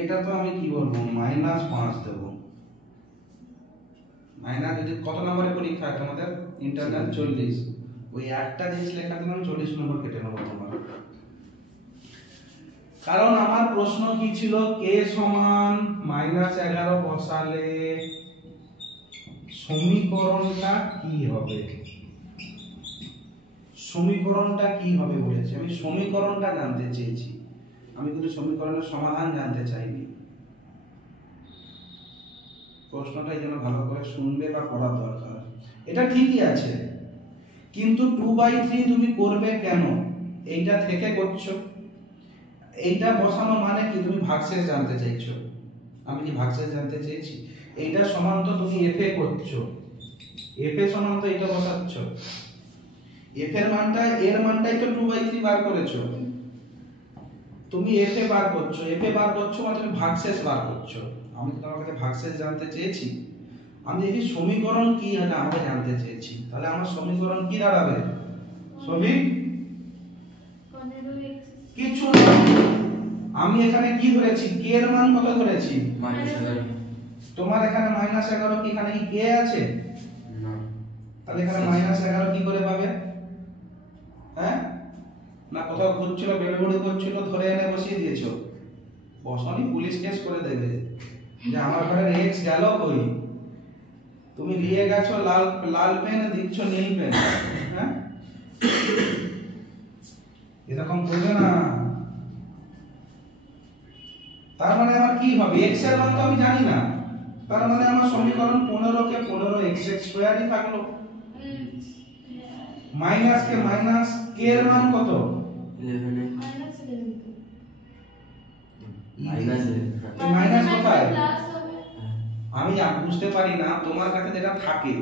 এটা তো আমি কি বলবো -5 দেব। মাইনাস যদি কত নম্বরের পরীক্ষা তোমাদের? ইন্টারনাল 40। ওই একটা জিনিস লেখা দিলাম 40 নম্বর কেটে নেবো তোমার। কারণ আমার প্রশ্ন কি ছিল? k সমান -11 বসালে k সমীকরণটা কি হবে, সমীকরণটা কি হবে বলেছে, আমি সমীকরণটা জানতে চেয়েছি, আমি কিন্তু সমীকরণের সমাধান জানতে চাইনি। প্রশ্নটা যেন ভালো করে শুনবে বা পড়া দরকার। এটা ঠিকই আছে, কিন্তু 2/3 তুমি করবে কেন? এইটা থেকে করছো, এইটা বসানো মানে কি তুমি ভাগশেষ জানতে চাইছো? আমি কি ভাগশেষ জানতে চেয়েছি? এইটা সমান তো তুমি এফ এ করছো, এফ এ সমান তো এটা বসাচ্ছ, এফ এর মানটা এর মানটাই তো 2/3 বার করেছো, তুমি এফ এ বার করছো, এফ এ বার করছো মানে তুমি ভাগশেষ বার করছো। আমি তো তোমার কাছে ভাগশেষ জানতে চেয়েছি, আমি এই সমীকরণ কি এটা আমাকে জানতে চেয়েছি, তাহলে আমার সমীকরণ কি দাঁড়াবে? সবিক 15x কিছু না, আমি এখানে কি ধরেছি, কে এর মান কত ধরেছি? -11 তোমার এখানে -11 কি এখানে কি কে আছে? না, তাহলে এখানে -11 কি করে পাবে? হ্যাঁ, না কোথাও খুঁজছিল, বেড়বড়ি করছিল, ধরে এনে বসিয়ে দিয়েছো? বসনি, পুলিশ কেস করে দেবে যে আমার ঘরে এক্স গেল কই, তুমি নিয়ে গেছো লাল লাল পেন, দিচ্ছ নীল পেন। হ্যাঁ, এরকম করবে না। তার মানে আমার কি হবে, x এর মান তো আমি জানি না, তার মানে আমার সমীকরণ 15 কে 15 x² থাকলো, মাইনাস কে মাইনাস, কে এর মান কত? 11 -11 -11 মাইনাস কোথায়? প্লাস হবে। আমি বুঝতে পারি না, তোমার কাছে যেটা থাকে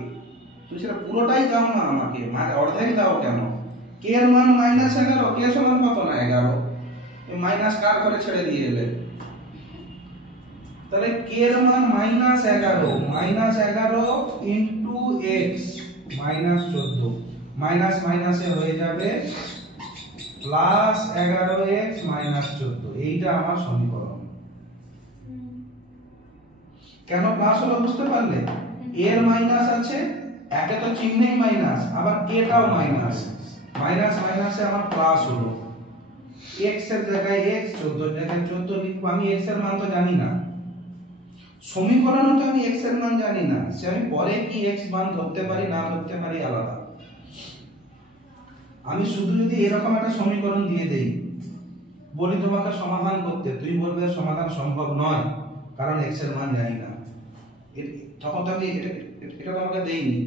তুমি সেটা পুরোটাই দাও না আমাকে, মানে অর্ধেক দাও কেন? কে এর মান -11, কে সমান কত না 11, এই মাইনাস কার করে ছেড়ে দিয়ে এলে, তাহলে কে এর মান -11 ইনটু x -14, মাইনাস মাইনাসে হয়ে যাবে +11x -14, এইটা আমার সমীকরণ। কেন প্লাস হলো বুঝতে পারলে? এর মাইনাস আছে, একে তো চিহ্নেই মাইনাস, আবার কেটাও মাইনাস, মাইনাস মাইনাসে আমার প্লাস হলো, x এর জায়গায় x, 14 এর জায়গায় 14 লিখবো। আমি x এর মান তো জানি না, সমীকরণে তো আমি x এর মান জানি না, সে আমি পরে কি x মান ধরতে পারি না ধরতে পারি আলাদা। আমি শুধু যদি এরকম একটা সমীকরণ দিয়ে দেই, বলি তোমাকে সমাধান করতে, তুই বলবে সমাধান সম্ভব নয় কারণ x এর মান জানি না, তখন তো আমি এটা তোমাকে দেইনি।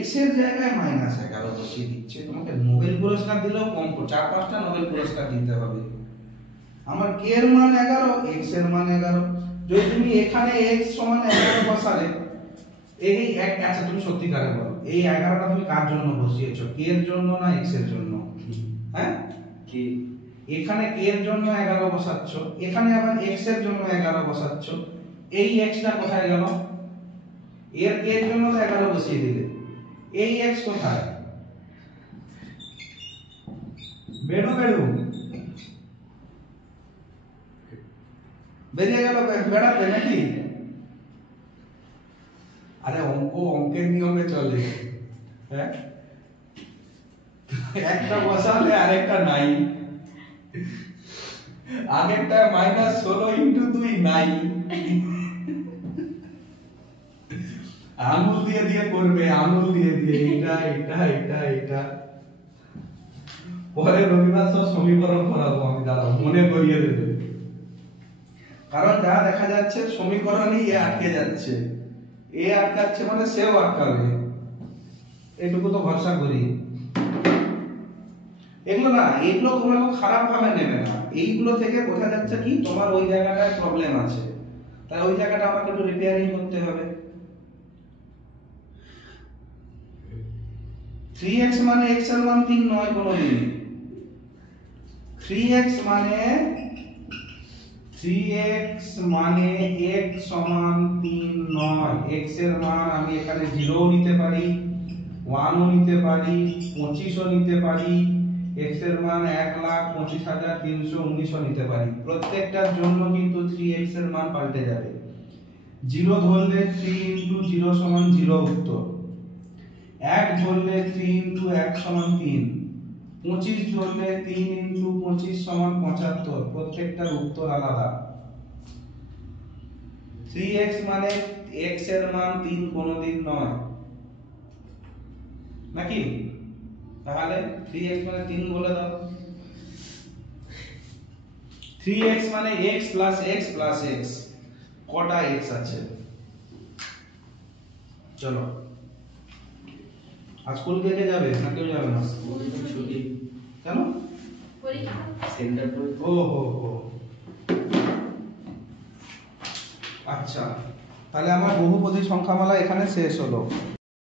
x এর জায়গায় -11 বসিয়ে দিচ্ছে, তোমাকে নোবেল পুরস্কার দিলেও কম, 4-5টা নোবেল পুরস্কার দিতে হবে। আমার k এর মান 11, x এর মান 11, যদি তুমি এখানে x সমান 11 বসালে, এই এক, আচ্ছা তুমি সত্যিকারে বলো, এই 11টা তুমি কার জন্য বসিয়েছো, k এর জন্য না x এর জন্য? হ্যাঁ, কি এখানে k এর জন্য 11 বসাচ্ছ, এখানে আবার x এর জন্য 11 বসাচ্ছ, এই x টা কোথায় গেল? এর k এর জন্য তো 11 বসিয়ে দিলে, এই x কোথায়? বেড়ু বেড়ু বেরিয়ে গেল বেড়াতে নাকি? আরে অঙ্কের নিয়মে চলে, হ্যাঁ, একটা বসালে আরেকটা নাই, আগেরটা -16 ইনটু 2 নাই, আঙুল দিয়ে দিয়ে করবে, আঙুল দিয়ে দিয়ে, এটা এটা এটা এটা, পরে রবিবার সব সমীকরণ করাবো আমি, দাঁড়াও মনে করিয়ে দেবে, কারণ যা দেখা যাচ্ছে সমীকরণই এ আটকে যাচ্ছে, এ আটকাচ্ছে মানে সেও আটকাবে, এটুকু তো ভরসা করি। এগুলো না, এগুলো তোমরা খুব খারাপ ভাবে নেবে না, এইগুলো থেকে বোঝা যাচ্ছে কি তোমার ওই জায়গাটায় প্রবলেম আছে, তাই ওই জায়গাটা আমাকে একটু রিপেয়ারিং করতে হবে। 3x মানে x এর মান 3 নয় কোনোদিন, 3x মানে x সমান 3 নয়, x এর মান আমি এখানে 0 নিতে পারি, 1 ও নিতে পারি, 25 ও নিতে পারি, x এর মান 1,25,319 ও নিতে পারি, প্রত্যেকটার জন্য কিন্তু 3x এর মান পাল্টে যাবে। 0 ধরলে 3 ইনটু 0 সমান 0 উত্তর, 1 ধরলে 3 ইনটু 1 সমান 3, 25 ধরলে 3 ইনটু 25 সমান 75, প্রত্যেকটার উত্তর আলাদা। 3x মানে x এর মান 3 কোনোদিন নয় নাকি? তাহলে 3x মানে 3 বলে দাও। 3x মানে x plus x plus x, কটা x আছে? চলো, আজ স্কুল কে কে যাবে না কেউ যাবে না? ছুটি কেন? পরীক্ষা সেন্টার পরীক্ষা। ও হো হো, আচ্ছা, তাহলে আমার বহুপদী সংখ্যামালা এখানে শেষ হলো।